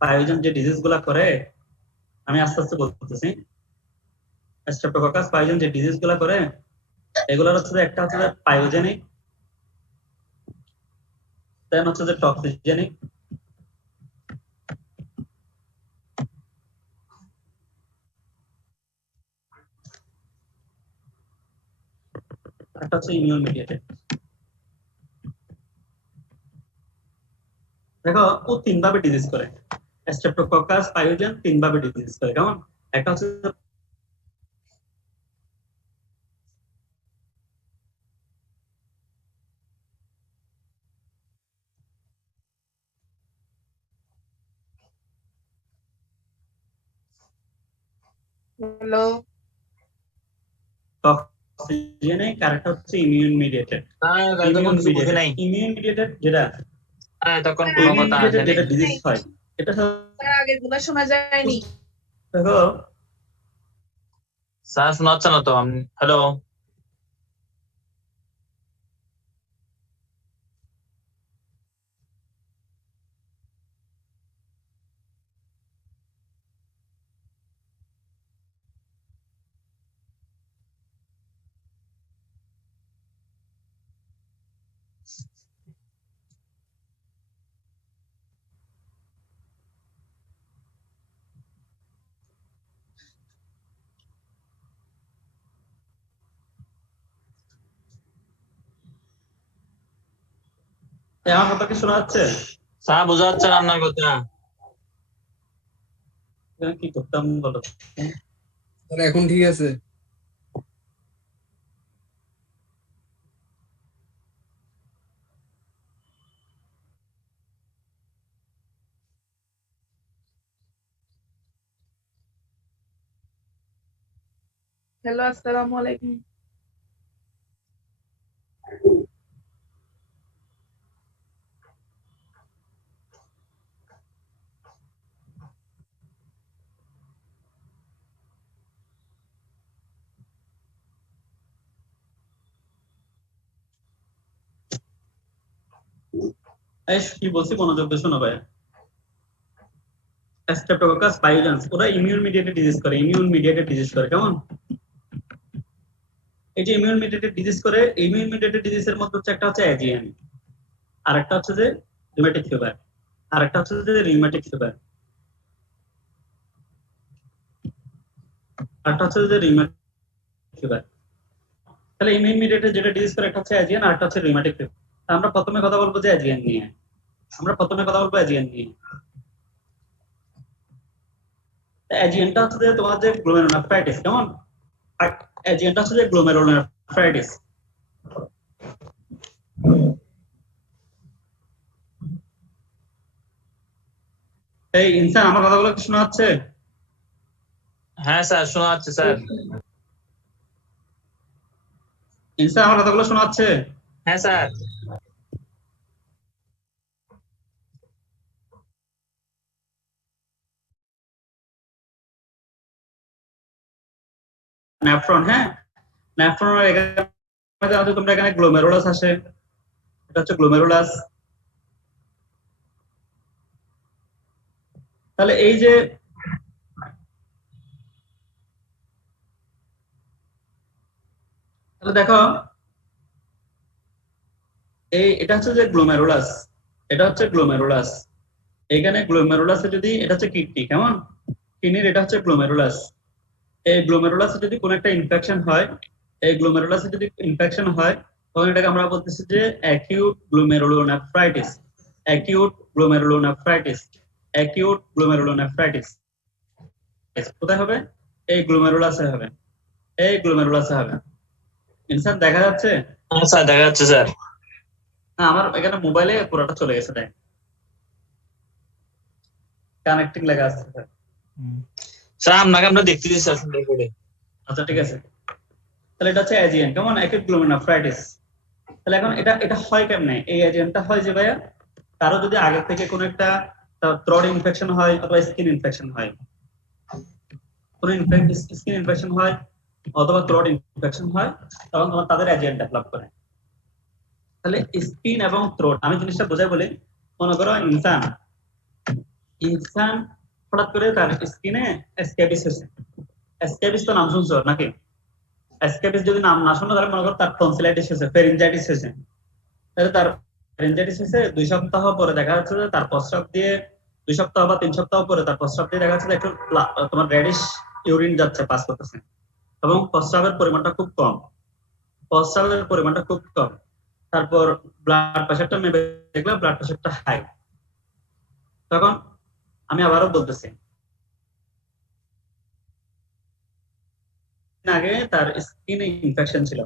পাইথন যে ডিজিজ গুলা করে, আমি আস্তে আস্তে বলতেছি। স্ট্রেপ্টোকক্কাস পাইথন যে ডিজিজ গুলা করে, এগুলোর হচ্ছে যে একটা হচ্ছে যে পাইওজেনিক, দেন হচ্ছে যে টক্সিজেনিক, একটা হচ্ছে ইমিউন মিডিয়েটেড। দেখো, ও তিন ভাবে ডিজিজ করে। স্ট্রেপ্টোকক্কাস পাইওজেন তিন ভাবে ডিজিজ করে। কেমন? একটা হচ্ছে হ্যালো, টক্সিজেনিক, আর একটা হচ্ছে ইমিউন মিডিয়েটেড। স্যার এতক্ষণ কিছু বুঝি নাই। ইমিউন মিডিয়েটেড যেটা, স্যার এতক্ষণ কোনো কথা আসে নাই। যেটা ডিজিজ হয়, এটা স্যার আগের গুলো শোনা যায়নি। দেখো, স্যার শোনাচ্ছে না তো। হ্যালো আমার কথা কি শোনা যাচ্ছে? স্যার, বোঝা যাচ্ছে না আপনার কথা। কি করতাম বলো? স্যার এখন ঠিক আছে? হ্যালো, আসসালামু আলাইকুম। কি বলছি মনোযোগ দিয়ে শোনো ভাই। স্ট্রেপ্টোকক্কাস পাইওজেন্স ওরা ইমিউন মিডিয়েটেড ডিজিজ করে, কেমন? এই যে ইমিউন মিডিয়েটেড ডিজিজ করে, ইমিউন মিডিয়েটেড ডিজিজের মধ্যে হচ্ছে একটা হচ্ছে এজিএম, আর একটা হচ্ছে যে রিউমেটিক ফিভার, তাহলে ইমিউন মিডিয়েটেড যেটা ডিজিজ করে, একটা হচ্ছে এজিএন আর একটা হচ্ছে রিউমেটিক ফিভার। আমরা প্রথমে কথা বলবো যে এজিএন নিয়ে। এজিএনটা হচ্ছে যে তোমার যে গ্লোমেরুলারনেফ্রাইটিস। কেমন? এজিএনটা হচ্ছে যে গ্লোমেরুলারনেফ্রাইটিস। এই ইনসান, আমার কথাগুলো কি শোনা যাচ্ছে? হ্যাঁ স্যার, শোনা যাচ্ছে স্যার। ইনসান, আমার কথাগুলো শোনা যাচ্ছে? হ্যাঁ স্যার। নেফ্রন, হ্যাঁ, নেফ্রন। এখানে তোমরা এখানে গ্লোমেরুলাস আসে, এটা হচ্ছে গ্লোমেরুলাস। তাহলে এই যে তাহলে দেখো এটা হচ্ছে যে গ্লোমেরুলাস, এটা হচ্ছে গ্লোমেরুলাস। এখানে গ্লোমেরুলাসে যদি এটা হচ্ছে কিডনি, কেমন কিডনির এটা হচ্ছে গ্লোমেরুলাস। এই গ্লোমেরুলাসে যদি কোনো একটা ইনফেকশন হয়, এই গ্লোমেরুলাসে যদি ইনফেকশন হয় তখন এটাকে আমরা বলতেছি যে acute glomerulonephritis, acute glomerulonephritis, acute glomerulonephritis. কোথায় হবে? এই গ্লোমেরুলাসে হবে, এই গ্লোমেরুলাসে হবে। ইনসান দেখা যাচ্ছে? হ্যাঁ স্যার দেখা যাচ্ছে স্যার। না, আমার এখানে মোবাইলে পুরোটা চলে গেছে, দেখ কানেক্টিং লেখা আছে। স্যার আপনাকে আমরা দেখতেছি স্যার সুন্দর করে। আচ্ছা ঠিক আছে, তাহলে এটা হচ্ছে অ্যাজিয়ান, কেমন অ্যাকিউট গ্লোমেরুলোনেফ্রাইটিস। তাহলে এখন এটা হয় কেমনে? এই অ্যাজিয়ানটা হয় যে ভাইয়া কারো যদি আগে থেকে কোনো একটা থ্রোট ইনফেকশন হয় অথবা স্কিন ইনফেকশন হয়, কোনো স্কিন ইনফেকশন হয় অথবা থ্রোট ইনফেকশন হয়, তখন তোমার তাদের অ্যাজিয়ান ডেভেলপ করে। তাহলে স্কিন এবং থ্রোট আমি জিনিসটা বোঝাই বলি। মনে করো ইনসান হঠাৎ করে তার স্কিনে স্ক্যাবিস হয়েছে। স্ক্যাবিস তো নাম শুনছো নাকি? স্ক্যাবিস যদি নাম না শোনো তাহলে মনে করো তার টনসিলাইটিস হয়েছে, ফেরিনজাইটিস হয়েছে। তাহলে তার ফেরিনজাইটিস হয়েছে 2 সপ্তাহ পরে দেখা যাচ্ছে যে তার প্রস্রাব দিয়ে 2 সপ্তাহ বা 3 সপ্তাহ পরে তার প্রস্রাব দিয়ে দেখা যাচ্ছে যে একটু তোমার রেডিশ ইউরিন যাচ্ছে, পাস করতেছে এবং প্রস্রাবের পরিমাণটা খুব কম, প্রস্রাবের পরিমাণটা খুব কম। তারপর ব্লাড প্রেশারটা মেপে দেখলাম ব্লাড প্রেশারটা হাই। তখন আমি আবারও বলতেছি, আগে তার স্কিনে ইনফেকশন ছিল,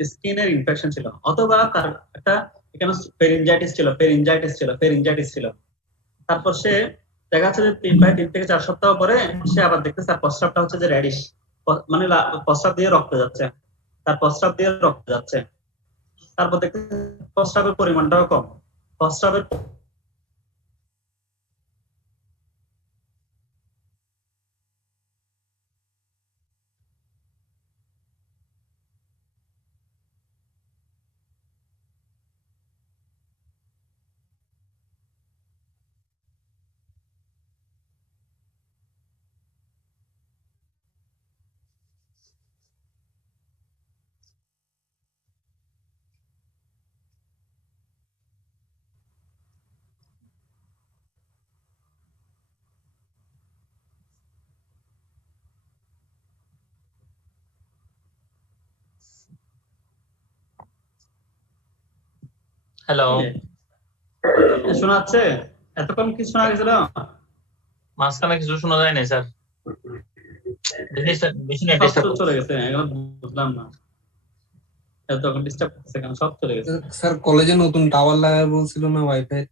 স্কিনের ইনফেকশন ছিল, অথবা তার একটা এখানে ফেরিনজাইটিস ছিল, ফেরিনজাইটিস ছিল। তারপর সে দেখা যাচ্ছে যে 3 থেকে 4 সপ্তাহ পরে সে আবার দেখতেছে তার প্রস্রাবটা হচ্ছে যে রেডিশ, মানে প্রস্রাব দিয়ে রক্ত যাচ্ছে, তার প্রস্রাব দিয়ে রক্ত যাচ্ছে। তারপর দেখতে প্রস্রাবের পরিমাণটাও কম, প্রস্রাবের হ্যালো, শোনা যাচ্ছে? এতক্ষণ কি শোনা গেছিল? মাঝখানে কিছু শোনা যায় না স্যার। বেশি নেট সব ডিস্টার্ব তো চলে গেছে, এখন বুঝলাম না এতক্ষণ ডিস্টার্ব করছে কেন, সব চলে গেছে। স্যার কলেজে নতুন টাওয়ার লাগায় বলছিল না ওয়াইফাই?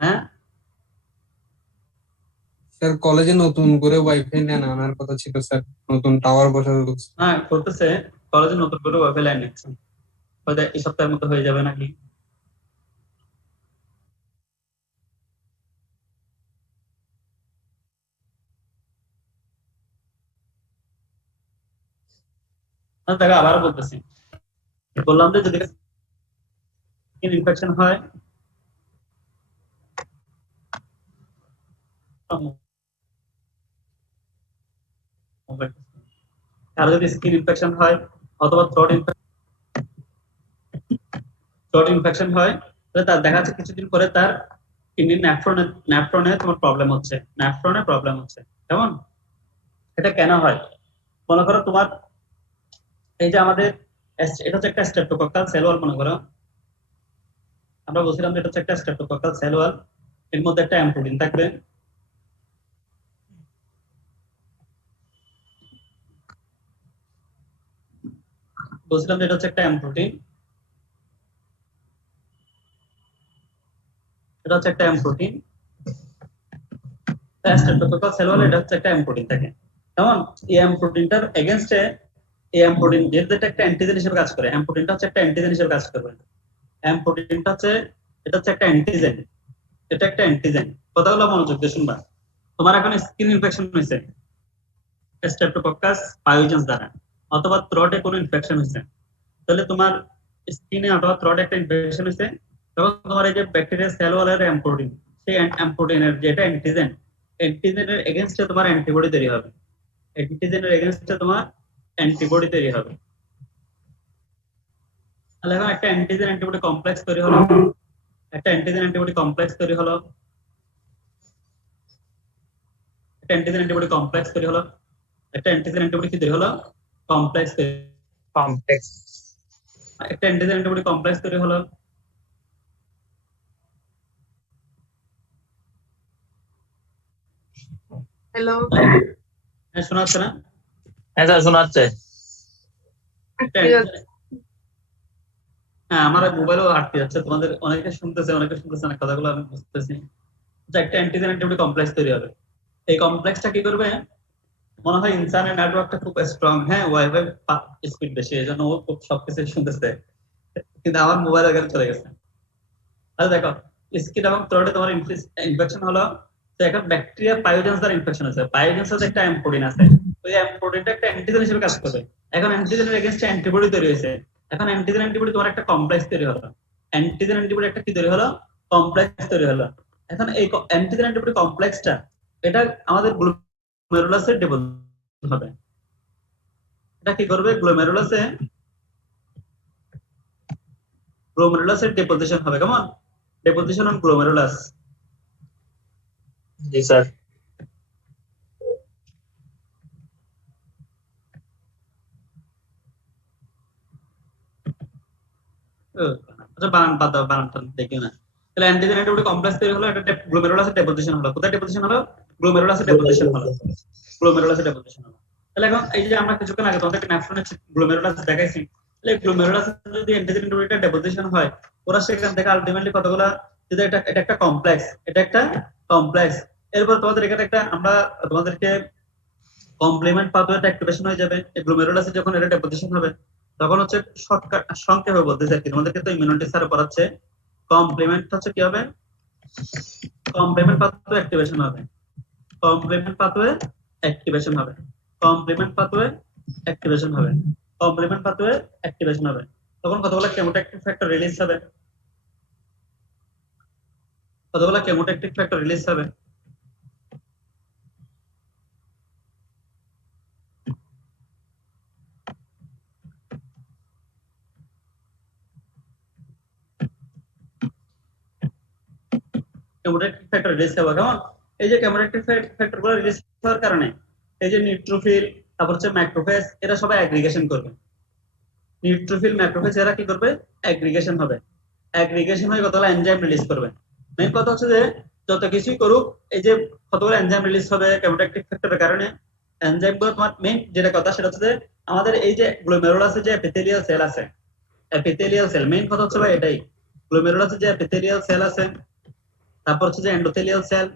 হ্যাঁ স্যার কলেজে নতুন করে ওয়াইফাই নেন আনার কথা ছিল স্যার, নতুন টাওয়ার বসাতে বলছে। হ্যাঁ করতেছে, কলেজে নতুন করে ওয়াইফাই লাইন নিচ্ছে, হয়তো এই সপ্তাহের মধ্যে হয়ে যাবে নাকি। দেখো আবার বলতেছি, বললাম যে যদি ইনফেকশন হয় আর যদি স্কিন ইনফেকশন হয় অথবা থ্রোট ইনফেকশন হয়, তাহলে তার দেখা যাচ্ছে কিছুদিন পরে তার কিডনির ন্যাফ্রনে তোমার প্রবলেম হচ্ছে, কেমন? এটা কেন হয়? মনে করো তোমার এই যে আমাদের এটা হচ্ছে একটা স্ট্রেপ্টোকক্কাল সেল ওয়াল, মনে করো আমরা বলছিলাম যে এটা হচ্ছে একটা স্ট্রেপ্টোকক্কাল সেল ওয়াল, এর মধ্যে একটা এম প্রোটিন থাকবে। বলছিলাম যে এটা হচ্ছে একটা এম প্রোটিন, এটা হচ্ছে একটা M protein, streptococcal cell wall এটা হচ্ছে একটা এম প্রোটিন থাকে। কেমন? এই এম প্রোটিনটার এগেইনস্টে এই এম প্রোটিন যেটা একটা অ্যান্টিজেন হিসেবে কাজ করে, এম প্রোটিনটা হচ্ছে একটা অ্যান্টিজেন হিসেবে কাজ করবে। এম প্রোটিনটা হচ্ছে এটা হচ্ছে একটা অ্যান্টিজেন, এটা একটা অ্যান্টিজেন। কথাগুলো মনোযোগ দিয়ে শুনবা। তোমার এখন স্কিন ইনফেকশন হয়েছে স্ট্রেপ্টোকক্কাস পায়োজেন্স দ্বারা, অথবা থ্রোটে কোনো ইনফেকশন হয়েছে, তাহলে তোমার স্কিনে অথবা থ্রোটে একটা ইনফেকশন হয়েছে, তখন তোমার এই যে ব্যাকটেরিয়া সেল ওয়ালের এম প্রোটিন, সেই এম প্রোটিনের যেটা অ্যান্টিজেন, অ্যান্টিজেনের এগেইনস্টে তোমার অ্যান্টিবডি তৈরি হবে, অ্যান্টিজেনের এগেইনস্টে তোমার অ্যান্টিবডি তৈরি হবে। তাহলে এখন একটা অ্যান্টিজেন অ্যান্টিবডি কমপ্লেক্স তৈরি হলো, একটা অ্যান্টিজেন অ্যান্টিবডি কমপ্লেক্স তৈরি হলো, একটা অ্যান্টিজেন অ্যান্টিবডি কমপ্লেক্স তৈরি হলো, একটা অ্যান্টিজেন অ্যান্টিবডি কি তৈরি হলো, কমপ্লেক্স তৈরি, কমপ্লেক্স একটা অ্যান্টিজেন অ্যান্টিবডি কমপ্লেক্স তৈরি হলো। হ্যালো, হ্যাঁ, শোনা যাচ্ছে না? হ্যাঁ স্যার শোনা যাচ্ছে। একটা antigen- হ্যাঁ, আমার মোবাইলও আটকে যাচ্ছে, তোমাদের অনেকে শুনতেছে না কথাগুলো, আমি বুঝতেছি। যে একটা অ্যান্টিজেন অ্যান্টিবডি কমপ্লেক্স তৈরি হবে, এই কমপ্লেক্সটা কি করবে, মনে হয় ইনসানের নেটওয়ার্কটা খুব স্ট্রং, হ্যাঁ ওয়াইফাই স্পিড বেশি, এই জন্য ও খুব সবকিছু শুনতেছে, কিন্তু আমার মোবাইল আগে চলে গেছে। আরে দেখো, স্কিন এবং থ্রোটে তোমার ইনফেকশন হলো, তো এখন ব্যাকটেরিয়া পায়োজেন্স দ্বারা ইনফেকশন আছে, পায়োজেন্সের একটা এম প্রোটিন আছে, ওই এম প্রোটিনটা একটা অ্যান্টিজেন হিসেবে কাজ করবে। এখন অ্যান্টিজেনের এগেইনস্টে অ্যান্টিবডি তৈরি হয়েছে, এখন অ্যান্টিজেন অ্যান্টিবডি তোমার একটা কমপ্লেক্স তৈরি হলো, অ্যান্টিজেন অ্যান্টিবডি একটা কি তৈরি হলো, কমপ্লেক্স তৈরি হলো। এখন এই অ্যান্টিজেন অ্যান্টিবডি কমপ্লেক্সটা এটা আমাদের গ্লোমেরুলাসে ডিপোজিট হবে, এটা কি করবে, গ্লোমেরুলাসের ডিপোজিশন হবে, কেমন, deposition on glomerulus. G sir. আচ্ছা, বানানটা দেখি না। তাহলে অ্যান্টিজেন অ্যান্টিবডি কমপ্লেক্স তৈরি হলো, এটা গ্লোমেরুলাসে ডিপোজিশন হলো, কোথায় ডিপোজিশন হলো, গ্লোমেরুলাসে ডিপোজিশন হলো, গ্লোমেরুলাসে ডিপোজিশন হলো। তাহলে এখন এই যে আমরা কিছুক্ষণ আগে তোমাদেরকে ন্যাফ্রনে গ্লোমেরুলাস দেখাইছি, তাহলে গ্লোমেরুলাসে যদি অ্যান্টিজেন অ্যান্টিবডিটা ডিপোজিশন হয়, ওরা সেখান থেকে আলটিমেটলি কতগুলা, যদি এটা একটা কমপ্লেক্স, এটা একটা কমপ্লেক্স, এরপর তোমাদের এখানে একটা আমরা তোমাদেরকে কমপ্লিমেন্ট পাথওয়েটা অ্যাক্টিভেশন হয়ে যাবে, এই গ্লোমেরুলাসে যখন এটা ডিপোজিশন হবে, তখন হচ্ছে শর্টকাট সংক্ষেপে বলতেছে আর কি, তোমাদেরকে তো ইমিউনিটি স্যার পড়াচ্ছে, কমপ্লিমেন্ট হচ্ছে কি হবে, কমপ্লিমেন্ট পাথওয়ে অ্যাক্টিভেশন হবে, কমপ্লিমেন্ট পাথওয়ে অ্যাক্টিভেশন হবে, কমপ্লিমেন্ট পাথওয়ে অ্যাক্টিভেশন হবে, কমপ্লিমেন্ট পাথওয়ে অ্যাক্টিভেশন হবে। তখন কতগুলো কেমোট্যাকটিভ ফ্যাক্টর রিলিজ হবে, কতগুলো কেমোট্যাকটিভ ফ্যাক্টর রিলিজ হবে, কেমোট্যাকটিভ ফ্যাক্টর রিলিজ হবে, কেমন, এই যে কেমোট্যাকটিভ ফ্যাক্টর গুলো রিলিজ হওয়ার কারণে এই যে নিউট্রোফিল, তারপর হচ্ছে ম্যাক্রোফেজ, এরা সবাই অ্যাগ্রিগেশন করবে, নিউট্রোফিল ম্যাক্রোফেজ এরা কি করবে, অ্যাগ্রিগেশন হবে, অ্যাগ্রিগেশন হয়ে কতগুলো এনজাইম রিলিজ করবে। মেইন কথা হচ্ছে যে যত কিছুই করুক, এই যে কতগুলো এনজাইম রিলিজ হবে কেমোট্যাকটিভ ফ্যাক্টরের কারণে, এনজাইম গুলো তোমার মেইন যেটা কথা সেটা হচ্ছে যে আমাদের এই যে গ্লোমেরুলাসে যে এপিথেলিয়াল সেল আছে, এপিথেলিয়াল সেল, মেইন কথা হচ্ছে ভাই এটাই, গ্লোমেরুলাসে যে এপিথেলিয়াল সেল আছে, তারপর হচ্ছে যে এন্ডোথেলিয়াল সেল,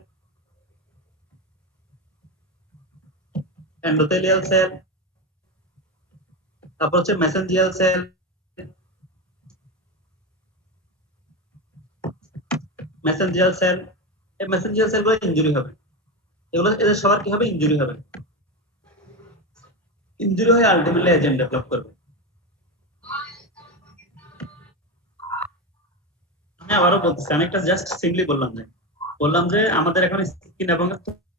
এন্ডোথেলিয়াল সেল, তারপর হচ্ছে মেসেঞ্জিয়াল সেল, মেসেঞ্জিয়াল সেল, এই মেসেঞ্জিয়াল সেল গুলো ইনজুরি হবে, এগুলো এদের সবার কি হবে, ইনজুরি হবে, ইনজুরি হয়ে আলটিমেটলি এজেন্ট ডেভেলপ করবে। আমি আবারও বলতেছি, আমি একটা জাস্ট সিম্পলি বললাম যে আমাদের এখন স্কিন এবং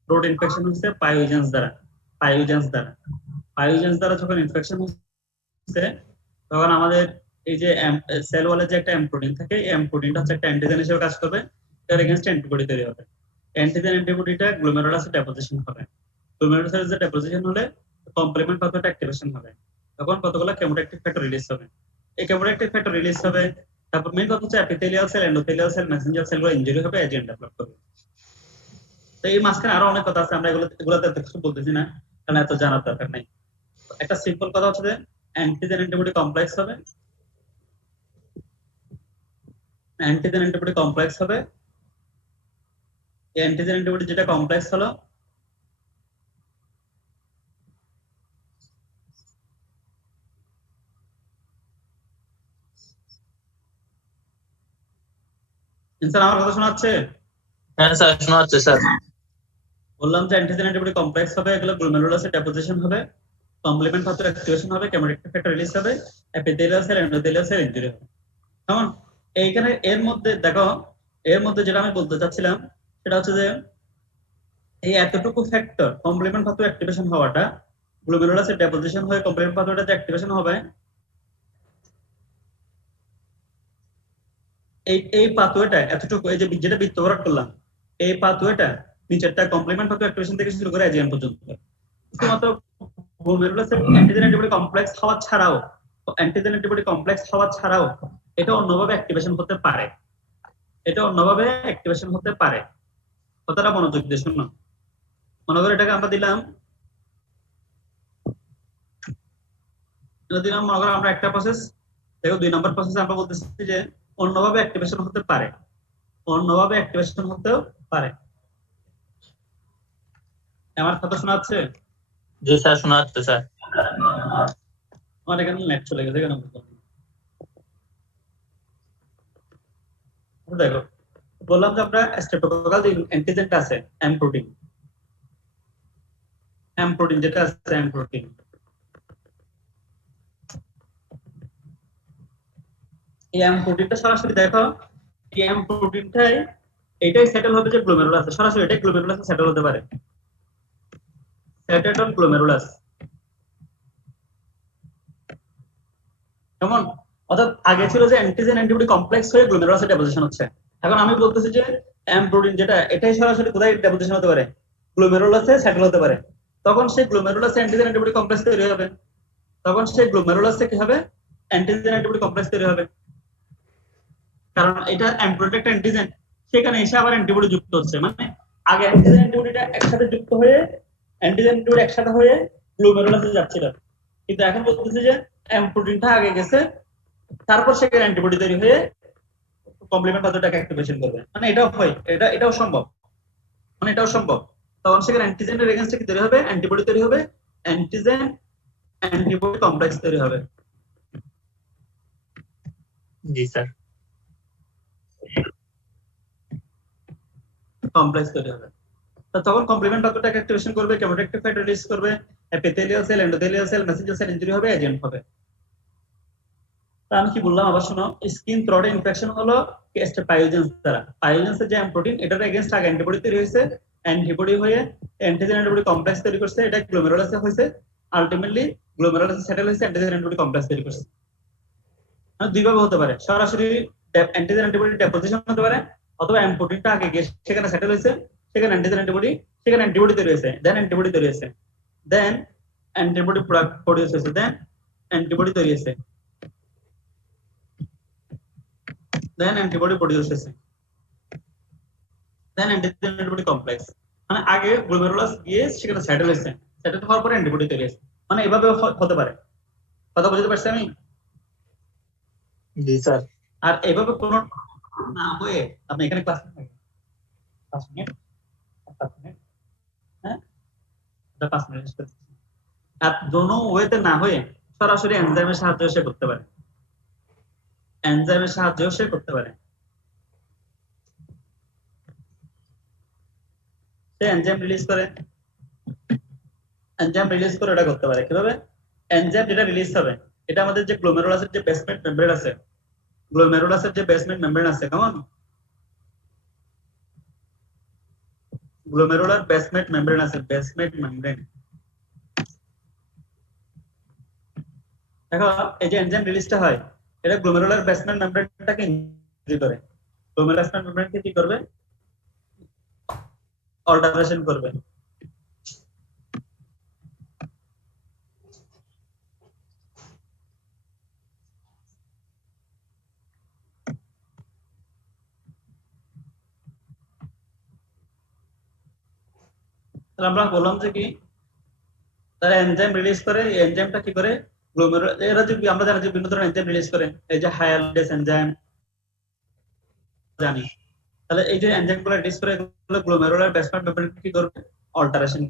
থ্রোট ইনফেকশন হচ্ছে পায়োজেন্স দ্বারা, পায়োজেন্স দ্বারা যখন ইনফেকশন হচ্ছে, তখন আমাদের এই যে সেল ওয়ালের যে একটা এম প্রোটিন থাকে, এই এম প্রোটিনটা হচ্ছে একটা অ্যান্টিজেন হিসেবে কাজ করবে, এর এগেইনস্ট অ্যান্টিবডি তৈরি হবে, অ্যান্টিজেন অ্যান্টিবডিটা গ্লোমেরুলাসে ডিপোজিশন হবে, গ্লোমেরুলাসে ডিপোজিশন হলে কমপ্লিমেন্ট পাথওয়েটা অ্যাক্টিভেশন হবে, তখন কতগুলো কেমোট্যাকটিভ ফ্যাক্টর রিলিজ হবে, এই কেমোট্যাকটিভ ফ্যাক্টর রিলিজ হবে, তারপর মেইন কথা হচ্ছে epithelial cell, endothelial cell, Messenger সেলগুলো ইনজুরি হবে, এজেন্ট ডেভেলপ করবে। তো এই মাঝখানে আরো অনেক কথা আছে, আমরা এগুলোতে কিছু বলতেছি না, কারণ এত জানার দরকার নাই। একটা সিম্পল কথা হচ্ছে যে অ্যান্টিজেন অ্যান্টিবডি কমপ্লেক্স হবে, অ্যান্টিজেন অ্যান্টিবডি কমপ্লেক্স হবে, এই অ্যান্টিজেন অ্যান্টিবডি যেটা কমপ্লেক্স হলো, স্যার আমার কথা শোনা যাচ্ছে? হ্যাঁ স্যার শোনা যাচ্ছে স্যার। বললাম যে অ্যান্টিজেন অ্যান্টিবডি কমপ্লেক্স হবে, এগুলো গ্লোমেরুলাসে ডিপোজিশন হবে, কমপ্লিমেন্ট পাথওয়ে অ্যাক্টিভেশন হবে, কেমোট্যাকটিভ ফ্যাক্টর রিলিজ হবে, epithelial cell, endothelial cell injury হবে, কেমন, এইখানে এর মধ্যে দেখো, এর মধ্যে যেটা আমি বলতে চাচ্ছিলাম সেটা হচ্ছে যে এই এতটুকু ফ্যাক্টর কমপ্লিমেন্ট পাথওয়ে অ্যাক্টিভেশন হওয়াটা, গ্লোমেরুলাসের ডেপোজিশন হয়ে কমপ্লিমেন্ট পাথওয়েটা যে অ্যাক্টিভেশন হবে, এই পাথওয়েটা এতটুকু, এই যে যেটা বৃত্ত ভরাট করলাম, এই পাথওয়েটা নিচেরটা কমপ্লিমেন্ট পাথওয়ে অ্যাক্টিভেশন থেকে শুরু করে অ্যাজিয়ান পর্যন্ত শুধুমাত্র গ্লোমেরুলাসের অ্যান্টিজেন অ্যান্টিবডি কমপ্লেক্স হওয়া ছাড়াও, অ্যান্টিজেন অ্যান্টিবডি কমপ্লেক্স হওয়া ছাড়াও এটা অন্যভাবে অ্যাক্টিভেশন হতে পারে, এটা অন্যভাবে অ্যাক্টিভেশন হতে পারে। কথাটা মনোযোগ দিয়ে শুনুন। মনে করো এটাকে আমরা দিলাম, মনে করো আমরা একটা প্রসেস, দেখো 2 নম্বর প্রসেস আমরা বলতেছি যে অন্যভাবে অ্যাক্টিভেশন হতে পারে, অন্যভাবে অ্যাক্টিভেশন হতেও পারে। আমার কথা শোনা যাচ্ছে? জি স্যার, শোনা যাচ্ছে স্যার। আমার এখানে নেট চলে গেছে কেন বুঝলাম না। দেখো বললাম যে আমরা স্ট্রেপ্টোককাল যে অ্যান্টিজেনটা আছে এম প্রোটিন যেটা আছে এম প্রোটিন, এই এম প্রোটিনটা সরাসরি দেখো, এই এম প্রোটিনটাই এটাই সেটেল হবে যে গ্লোমেরুলাসে, সরাসরি এটাই গ্লোমেরুলাসে সেটেল হতে পারে, সেটেলড অন গ্লোমেরুলাস। কেমন? অর্থাৎ আগে ছিল যে অ্যান্টিজেন অ্যান্টিবডি কমপ্লেক্স হয়ে গ্লোমেরুলাসে ডেপোজিশন হচ্ছে, এখন আমি বলতেছি যে এম প্রোটিন যেটা এটাই সরাসরি কোথায় ডেপোজিশন হতে পারে, গ্লোমেরুলাসে সেটেল হতে পারে। তখন সেই গ্লোমেরুলাসে অ্যান্টিজেন অ্যান্টিবডি কমপ্লেক্স তৈরি হবে, তখন সেই গ্লোমেরুলাসে কি হবে, অ্যান্টিজেন অ্যান্টিবডি কমপ্লেক্স তৈরি হবে, কারণ এটা এম প্রোটিন একটা অ্যান্টিজেন, সেখানে এসে আবার অ্যান্টিবডি যুক্ত হচ্ছে। মানে আগে অ্যান্টিজেন অ্যান্টিবডিটা একসাথে যুক্ত হয়ে, অ্যান্টিজেন অ্যান্টিবডি একসাথে হয়ে গ্লোমেরুলাসে যাচ্ছিল, কিন্তু এখন বলতেছি যে এম প্রোটিনটা আগে গেছে, তারপর সেখানে অ্যান্টিবডি তৈরি হয়ে কমপ্লিমেন্ট পাথওয়েটাকে অ্যাক্টিভেশন করবে। মানে এটাও হয়, এটাও সম্ভব, মানে এটাও সম্ভব। তখন সেখানে অ্যান্টিজেনের এগেইনস্টে কি তৈরি হবে, অ্যান্টিবডি তৈরি হবে, অ্যান্টিজেন অ্যান্টিবডি কমপ্লেক্স তৈরি হবে। জি স্যার। কমপ্লেক্স তৈরি হবে, তখন কমপ্লিমেন্ট পাথওয়েটাকে অ্যাক্টিভেশন করবে, কেমোট্যাকটিক ফ্যাক্টর রিলিজ করবে, epithelial cell, endothelial cell, Messenger sell injury হবে, এজেন্ট হবে। আমি কি বললাম আবার শোনো, স্কিন থ্রোটে ইনফেকশন হলো পায়োজেন্স দ্বারা, পায়োজেন্সের যে এম প্রোটিন এটার এগেইনস্ট আগে অ্যান্টিবডি তৈরি হয়েছে, অ্যান্টিবডি হয়ে অ্যান্টিজেন অ্যান্টিবডি কমপ্লেক্স তৈরি করছে, এটা গ্লোমেরুলাসে হয়েছে, আলটিমেটলি গ্লোমেরুলাসে সেটেল হয়েছে, অ্যান্টিজেন অ্যান্টিবডি কমপ্লেক্স তৈরি করছে। মানে দুইভাবে হতে পারে, সরাসরি অ্যান্টিজেন অ্যান্টিবডি ডেপোজিশন হতে পারে, অথবা এম প্রোটিনটা আগে গিয়ে সেখানে সেটেল হয়েছে, সেখানে অ্যান্টিজেন অ্যান্টিবডি, সেখানে অ্যান্টিবডি তৈরি হয়েছে, দেন অ্যান্টিবডি তৈরি হয়েছে, দেন অ্যান্টিবডি প্রডিউস হয়েছে, দেন অ্যান্টিবডি তৈরি হয়েছে, দেন অ্যান্টিবডি প্রডিউস হয়েছে, দেন অ্যান্টিজেন অ্যান্টিবডি কমপ্লেক্স। মানে আগে গ্লোমেরুলাস গিয়ে সেখানে সেটেল হয়েছে, সেটেল হওয়ার পরে অ্যান্টিবডি তৈরি হয়েছে। মানে এভাবে হতে পারে। কথা বুঝতে পারছি আমি? জি স্যার। আর এভাবে কোন না হয়ে আপনি এখানে ক্লাস 5 মিনিট, 5 মিনিট, হ্যাঁ, 5 মিনিট আর দোনো ওয়েতে না হয়ে সরাসরি এনজাইমের সাহায্যে সে করতে পারে, এনজাইমের সাহায্যে সে করতে পারে। সে এনজাইম রিলিজ করে, এনজাইম রিলিজ করে এটা করতে পারে কিভাবে? এনজাইম যেটা রিলিজ হবে এটা আমাদের যে গ্লোমেরুলাসের যে বেসমেন্ট মেমব্রেন আছে, গ্লোমেরুলাসের যে বেসমেন্ট মেমব্রেন আছে, কেমন, গ্লোমেরুলার বেসমেন্ট মেমব্রেন আছে, বেসমেন্ট মেমব্রেন। দেখো এই যে এনজাইম রিলিজটা হয় এটা গ্লোমেরুলার বেসমেন্ট মেমব্রেনটাকে ইনজুরি করে, গ্লোমেরুলার বেসমেন্ট মেমব্রেনকে কি করবে, অল্টারেশন করবে। তাহলে আমরা বললাম যে কি, তারা এনজাইম রিলিজ করে, এই এনজাইমটা কি করে, গ্লোমেরুলার, এরা যে আমরা জানি যে বিভিন্ন ধরনের এনজাইম রিলিজ করে, এই যে হায়ালডেস এনজাইম জানি, তাহলে এই যে এনজাইমগুলো রিলিজ করে এগুলো গ্লোমেরুলার বেসমেন্ট মেমব্রেন কি করবে, অল্টারেশন।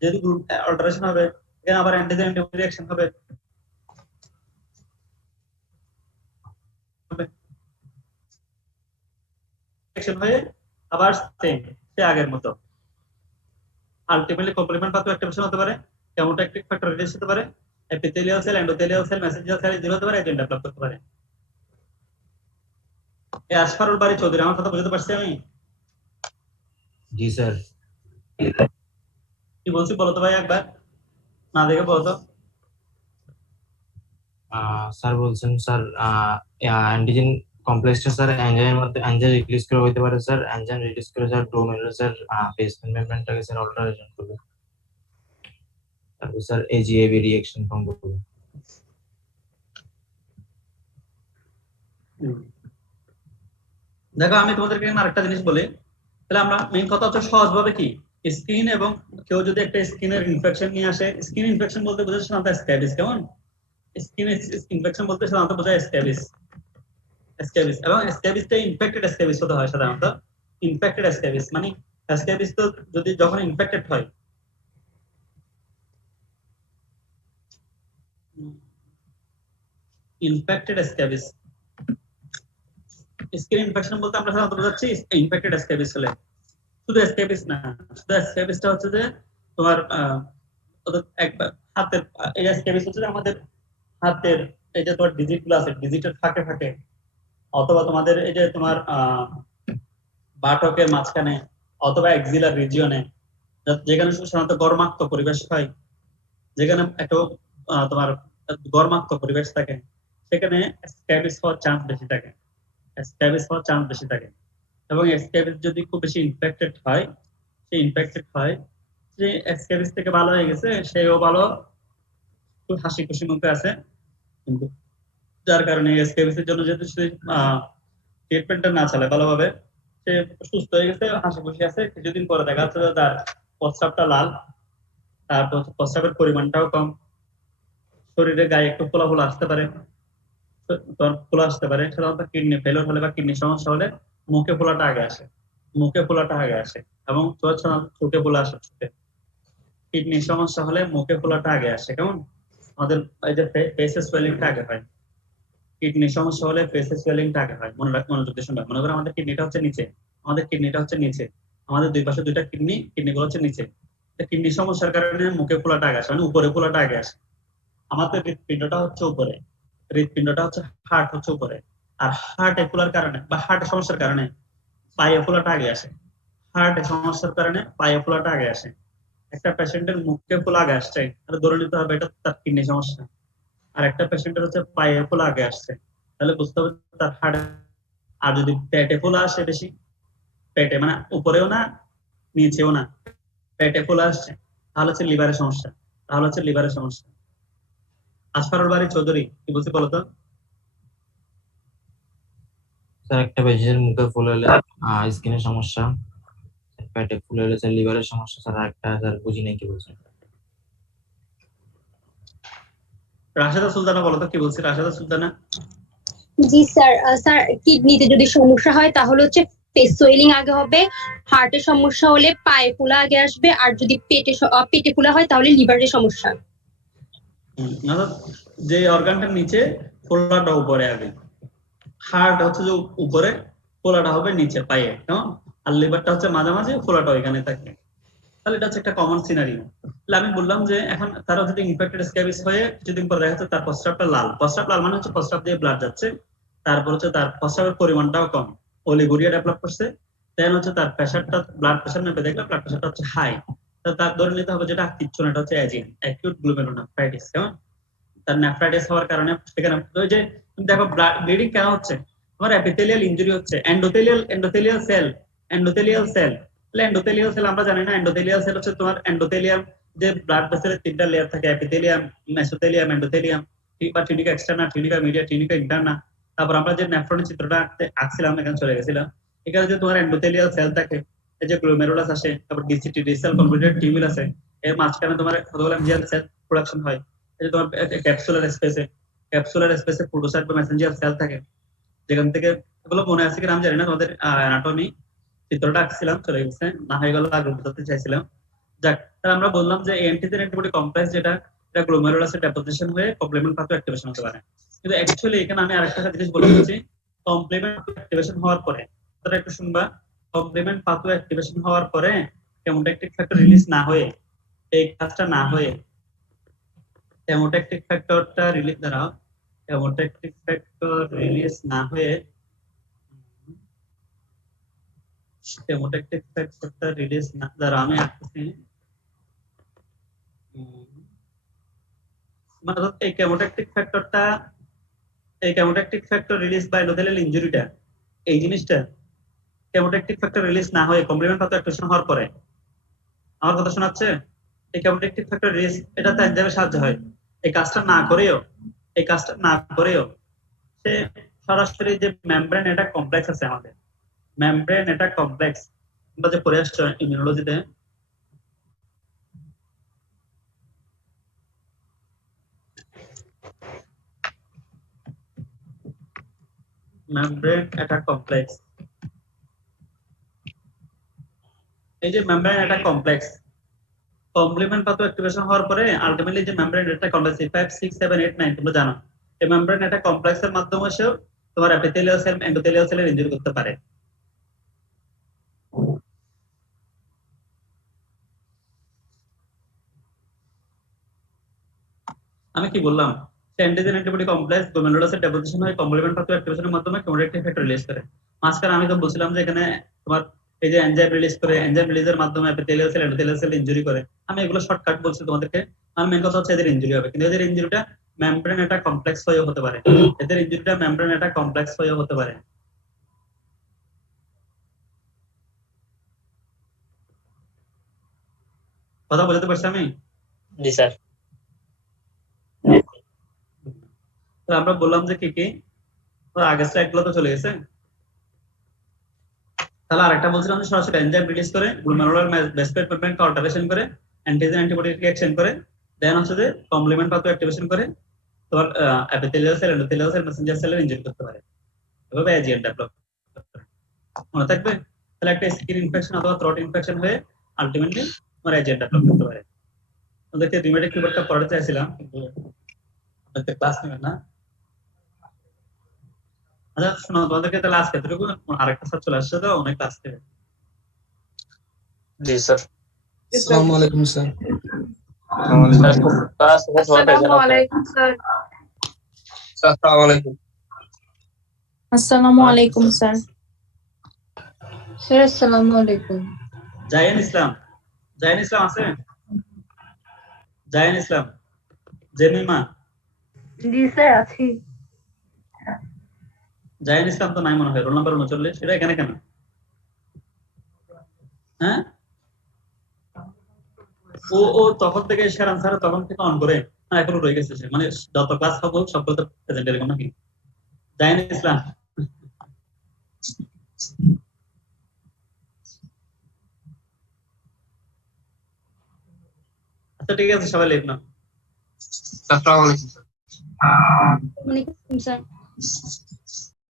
যেহেতু অল্টারেশন হবে এখানে আবার অ্যান্টিজেন অ্যান্টিবডি রিঅ্যাকশন হবে, রিঅ্যাকশন হয়ে আবার সেম সে আগের মতো আলটিমেটলি কমপ্লিমেন্ট পাথওয়ে অ্যাক্টিভেশন হতে পারে, কেমোট্যাকটিক ফ্যাক্টর রিলিজ হতে পারে, epithelial cell, endothelial cell, Messenger sell injury হতে পারে, এজেন্ট ডেভেলপ করতে পারে। এই আসফারুল বাড়ি চৌধুরী, আমার কথা বুঝতে পারছি আমি? জি স্যার। কি বলছি বলো তো ভাই একবার, না দেখে বলো তো। স্যার বলছেন স্যার অ্যান্টিজেন কমপ্লেক্সটা স্যার এনজাইমের মধ্যে এনজাইম রিলিজ করে হইতে পারে স্যার, এনজাইম রিলিজ করে স্যার গ্লোমেরুলার স্যার বেসমেন্ট মেমব্রেনটাকে স্যার অল্টারেশন করবে, তারপর স্যার এজিএবি রিঅ্যাকশন ফর্ম করবে। দেখো আমি তোমাদেরকে আরেকটা জিনিস বলি, তাহলে আমরা মেইন কথা হচ্ছে সহজভাবে কি স্কিন, এবং কেউ যদি একটা স্কিনের ইনফেকশন নিয়ে আসে, স্কিন ইনফেকশন বলতে বোঝায় সাধারণত স্ক্যাবিস, কেমন? স্কিন ইনফেকশন বলতে সাধারণত বোঝায় স্ক্যাবিস, স্ক্যাবিস, এবং স্ক্যাবিসটা ইনফেক্টেড স্ক্যাবিস হতে হয় সাধারণত। ইনফেক্টেড স্ক্যাবিস মানে স্ক্যাবিস তো যদি যখন ইনফেক্টেড হয়, ইনফেক্টেড স্ক্যাবিস, স্কিন ইনফেকশন বলতে আমরা সাধারণত বোঝাচ্ছি ইনফেক্টেড স্ক্যাবিস হলে। শুধু স্ক্যাবিস না, শুধু স্ক্যাবিসটা হচ্ছে যে তোমার একবার হাতের, এই স্ক্যাবিস হচ্ছে যে আমাদের হাতের এই যে তোমার ডিজিট গুলো আছে, ডিজিটের ফাঁকে ফাঁকে, অথবা তোমাদের এই যে তোমার বাটকের মাঝখানে, অথবা এক্সিলার রিজিয়নে, যেখানে সাধারণত গরমাক্ত পরিবেশ হয়, যেখানে একটু তোমার গরমাক্ত পরিবেশ থাকে, সেখানে স্ক্যাবিস হওয়ার চান্স বেশি থাকে, স্ক্যাবিস হওয়ার চান্স বেশি থাকে। এবং স্ক্যাবিস যদি খুব বেশি ইনফেক্টেড হয়, সে ইনফেক্টেড হয়, যে স্ক্যাবিস থেকে ভালো হয়ে গেছে সেও ভালো, খুব হাসি খুশি মুখে আছে, কিন্তু যার কারণে স্ক্যাবিসের জন্য যেহেতু সে ট্রিটমেন্টটা না চালায় ভালোভাবে, সে সুস্থ হয়ে গেছে, হাসি খুশি আছে, কিছুদিন পরে দেখা যাচ্ছে যে তার প্রস্রাবটা লাল, তারপর প্রস্রাবের পরিমাণটাও কম, শরীরে গায়ে একটু ফোলা ফোলা আসতে পারে, ফোলা আসতে পারে। সাধারণত কিডনি ফেলিওর হলে বা কিডনি সমস্যা হলে মুখে ফোলাটা আগে আসে, মুখে ফোলাটা আগে আসে, এবং চোখে ফোলা আসে, চোখে। কিডনি সমস্যা হলে মুখে ফোলাটা আগে আসে, কেমন? আমাদের এই যে ফেসে সোয়েলিংটা আগে হয়, কিডনি সমস্যা হলে ফেসে সোয়েলিংটা আগে হয়। মনোযোগ দিয়ে শুনবে। মনে করো আমাদের কিডনিটা হচ্ছে নিচে, আমাদের কিডনিটা হচ্ছে নিচে, আমাদের দুই পাশে দুইটা কিডনিগুলো হচ্ছে নিচে। কিডনি সমস্যার কারণে মুখে ফোলাটা আগে আসে, মানে উপরে ফোলাটা আগে আসে। আমাদের হৃৎপিণ্ডটা হচ্ছে উপরে, হৃৎপিণ্ডটা হচ্ছে হার্ট হচ্ছে উপরে, আর হার্টে ফোলার কারণে বা হার্টের সমস্যার কারণে পায়ে ফোলাটা আগে আসে, হার্টের সমস্যার কারণে পায়ে ফোলাটা আগে আসে। একটা পেশেন্টের মুখে ফোলা আগে আসছে, তাহলে ধরে নিতে হবে এটা তার কিডনি সমস্যা। আর একটা পেশেন্টের হচ্ছে পায়ে ফোলা আগে আসছে, তাহলে বুঝতে হবে তার হার্ট। আর যদি পেটে ফোলা আসে বেশি, পেটে মানে উপরেও না নিচেও না, পেটে ফোলা আসছে, তাহলে হচ্ছে লিভারের সমস্যা, তাহলে হচ্ছে লিভারের সমস্যা। আসফারুল বাড়ি চৌধুরী, কি বলছি বলতো? স্যার একটা পেশেন্টের মুখে ফুল হলে স্কিনের সমস্যা, পেটে ফুল হলে স্যার লিভারের সমস্যা, স্যার একটা স্যার বুঝি নাই কি বলছেন। রাশেদা সুলতানা বলো তো, কি বলছি রাশেদা সুলতানা? জি স্যার, স্যার কিডনিতে যদি সমস্যা হয় তাহলে হচ্ছে ফেস সোয়েলিং আগে হবে, হার্টের সমস্যা হলে পায়ে ফোলা আগে আসবে, আর যদি পেটে ফোলা হয় তাহলে লিভারের সমস্যা। যে অর্গানটার নিচে ফোলাটা উপরে আগে, হার্ট হচ্ছে যে উপরে, ফোলাটা হবে নিচে পায়ে, কেমন? আর লিভারটা হচ্ছে মাঝামাঝি, ফোলাটা ওইখানে থাকে। তাহলে এটা হচ্ছে একটা কমন সিনারিও। তাহলে আমি বললাম যে এখন তারা যদি ইনফেক্টেড স্ক্যাবিস হয়ে কিছুদিন পর দেখা যাচ্ছে তার প্রস্রাবটা লাল, প্রস্রাব লাল মানে হচ্ছে প্রস্রাব দিয়ে ব্লাড যাচ্ছে, তারপর হচ্ছে তার প্রস্রাবের পরিমাণটাও কম, অলিগুরিয়া ডেভেলপ করছে, দেন হচ্ছে তার প্রেশারটা, ব্লাড প্রেশার মেপে দেখলে ব্লাড প্রেশারটা হচ্ছে হাই, তার ধরে নিতে হবে যেটা কিচ্ছু না, এটা হচ্ছে অ্যাকিউট গ্লুমেরুলাইটিস, কেমন? তার নেফ্রাইটিস হওয়ার কারণে সেখানে ওই যে তুমি দেখো ব্লিডিং কেন হচ্ছে, তোমার এপিথেলিয়াল ইনজুরি হচ্ছে, এন্ডোথেলিয়াল সেল, তাহলে এন্ডোথেলিয়াল সেল আমরা জানি না, এন্ডোথেলিয়াল সেল হচ্ছে তোমার এন্ডোথেলিয়াম, যে ব্লাড ভেসেলের তিনটা লেয়ার থাকে, এপিথেলিয়াম, মেসোথেলিয়াম, এন্ডোথেলিয়াম, বা tunica externa, tunica media, tunica interna. তারপর আমরা যে নেফ্রনের চিত্রটা আঁকছিলাম, এখানে চলে গেছিলাম, এখানে যে তোমার এন্ডোথেলিয়াল সেল থাকে, এই যে গ্লোমেরুলাস আসে, তারপর ডিসিটি, ডিসেল কনভলিউটেড টিউবিউল আছে, এর মাঝখানে তোমার কতগুলো এমজিএল সেল প্রোডাকশন হয়, এই যে তোমার ক্যাপসুলার স্পেসে প্রোটোসাইট বা মেসেঞ্জার সেল থাকে, যেখান থেকে, এগুলো মনে আছে কিনা আমি জানি না, তোমাদের অ্যানাটমি চিত্রটা আঁকছিলাম, চলে গেছে, না হয়ে গেল, আগে বোঝাতে চাইছিলাম। যাক, তাহলে আমরা বললাম যে অ্যান্টিজেন অ্যান্টিবডি কমপ্লেক্স যেটা, এটা গ্লোমেরুলাসে ডেপোজিশন হয়ে কমপ্লিমেন্ট পাথওয়ে অ্যাক্টিভেশন হতে পারে। কিন্তু অ্যাকচুয়ালি এখানে আমি আরেকটা জিনিস বলে দিচ্ছি, কমপ্লিমেন্ট অ্যাক্টিভেশন হওয়ার পরে, তোমরা একটু শুনবা, কমপ্লিমেন্ট পাথওয়ে অ্যাক্টিভেশন হওয়ার পরে কেমোট্যাকটিক ফ্যাক্টর রিলিজ না হয়ে, এই কাজটা না হয়ে, কেমোট্যাকটিক ফ্যাক্টরটা রিলিজ দ্বারা, কেমোট্যাকটিক ফ্যাক্টর রিলিজ না হয়ে কেমোট্যাকটিক ফ্যাক্টরটা রিলিজ না, যারা আমি আসতেছি মানে এই কেমোট্যাকটিক ফ্যাক্টর রিলিজ বা এন্ডোথেলিয়াল ইনজুরিটা, এই জিনিসটা কেমোট্যাকটিক ফ্যাক্টর রিলিজ না হয়ে কমপ্লিমেন্ট পাথর অ্যাক্টিভেশন হওয়ার পরে, আমার কথা শোনাচ্ছে, এই কেমোট্যাকটিক ফ্যাক্টর রিলিজ এটাতে এনজাইমের সাহায্য হয়। এই কাজটা না করেও সে সরাসরি যে মেমব্রেন এটা কমপ্লেক্স আছে আমাদের, মেমব্রেন এটা কমপ্লেক্স আমরা যে পড়ে আসছো ইমিউনোলজিতে, মেমব্রেন এটা কমপ্লেক্স, এই যে মেমব্রেন এটা কমপ্লেক্স কমপ্লিমেন্ট পাথর অ্যাক্টিভেশন হওয়ার পরে আলটিমেটলি যে মেমব্রেন এটা কমপ্লেক্স 5 6 7 8 9 তোমরা জানো, এই মেমব্রেন এটা কমপ্লেক্সের মাধ্যমে এসেও তোমার এপিথেলিয়াল সেল এন্ডোথেলিয়াল সেলের ইনজুরি করতে পারে। আমি কি বললাম, অ্যান্টিজেন অ্যান্টিবডি কমপ্লেক্স গ্লোমেরুলাসের ডেপোজিশন হয় কমপ্লিমেন্ট পাথর অ্যাক্টিভেশনের মাধ্যমে কেমোট্যাকটিক ফ্যাক্টর রিলিজ করে। মাঝখানে আমি তো বলছিলাম যে এখানে তোমার এই যে এনজাইম রিলিজ করে, এনজাইম রিলিজের মাধ্যমে epithelial cell endothelial cell injury করে। আমি এগুলো শর্টকাট বলছি তোমাদেরকে, আমার মেইন কথা হচ্ছে এদের ইনজুরি হবে, কিন্তু এদের ইনজুরিটা মেমব্রেন এটা কমপ্লেক্স হয়ে হতে পারে, এদের ইনজুরিটা মেমব্রেন এটা কমপ্লেক্স হয়ে হতে পারে। কথা বলতে পারছি আমি? জি স্যার। তো আমরা বললাম যে কি কি, আগের স্লাইডগুলো তো চলে গেছে। তাহলে আরেকটা বলছিলাম যে সরাসরি এনজাইম রিলিজ করে গ্লোমেরুলার বেসপেট মেমব্রেনকে অল্টারেশন করে অ্যান্টিজেন অ্যান্টিবডি রিঅ্যাকশন করে, দেন হচ্ছে যে কমপ্লিমেন্ট পাথর অ্যাক্টিভেশন করে তোমার epithelial cell endothelial cell Messenger সেলের ইনজুরি করতে পারে, এভাবে এজিএন ডেভেলপ মনে থাকবে। তাহলে একটা স্কিন ইনফেকশন অথবা থ্রোট ইনফেকশন হয়ে আলটিমেটলি তোমার এজিএন ডেভেলপ করতে পারে। ওদেরকে রিমেডিক কিবোর্ডটা পড়াতে চাইছিলাম কিন্তু ওদের ক্লাস নেবেন না। আচ্ছা শোনো, তোমাদেরকে তাহলে আজকে এতটুকু, আরেকটা স্যার চলে আসছে তো, অনেক ক্লাস নেবে। জি স্যার। আসসালামু আলাইকুম স্যার। আসসালামু আলাইকুম স্যার। আসসালামু আলাইকুম। আসসালামু আলাইকুম স্যার। স্যার আসসালামু আলাইকুম। জাহিন ইসলাম আছে? জাহিন ইসলাম, জেমিমা? জি স্যার আছি। জাহিন ইসলাম তো নাই মনে হয়, রোল নাম্বার 39। এটা এখানে কেন? হ্যাঁ, ও তখন থেকে শেরান স্যার তখন থেকে অন করে এখনো রয়ে গেছে সে, মানে যত ক্লাস হবে সবগুলো প্রেজেন্ট এরকম নাকি? জাহিন ইসলাম আচ্ছা ঠিক আছে, সবাই লিখ না। আসসালামু আলাইকুম স্যার। ওয়ালাইকুম স্যার।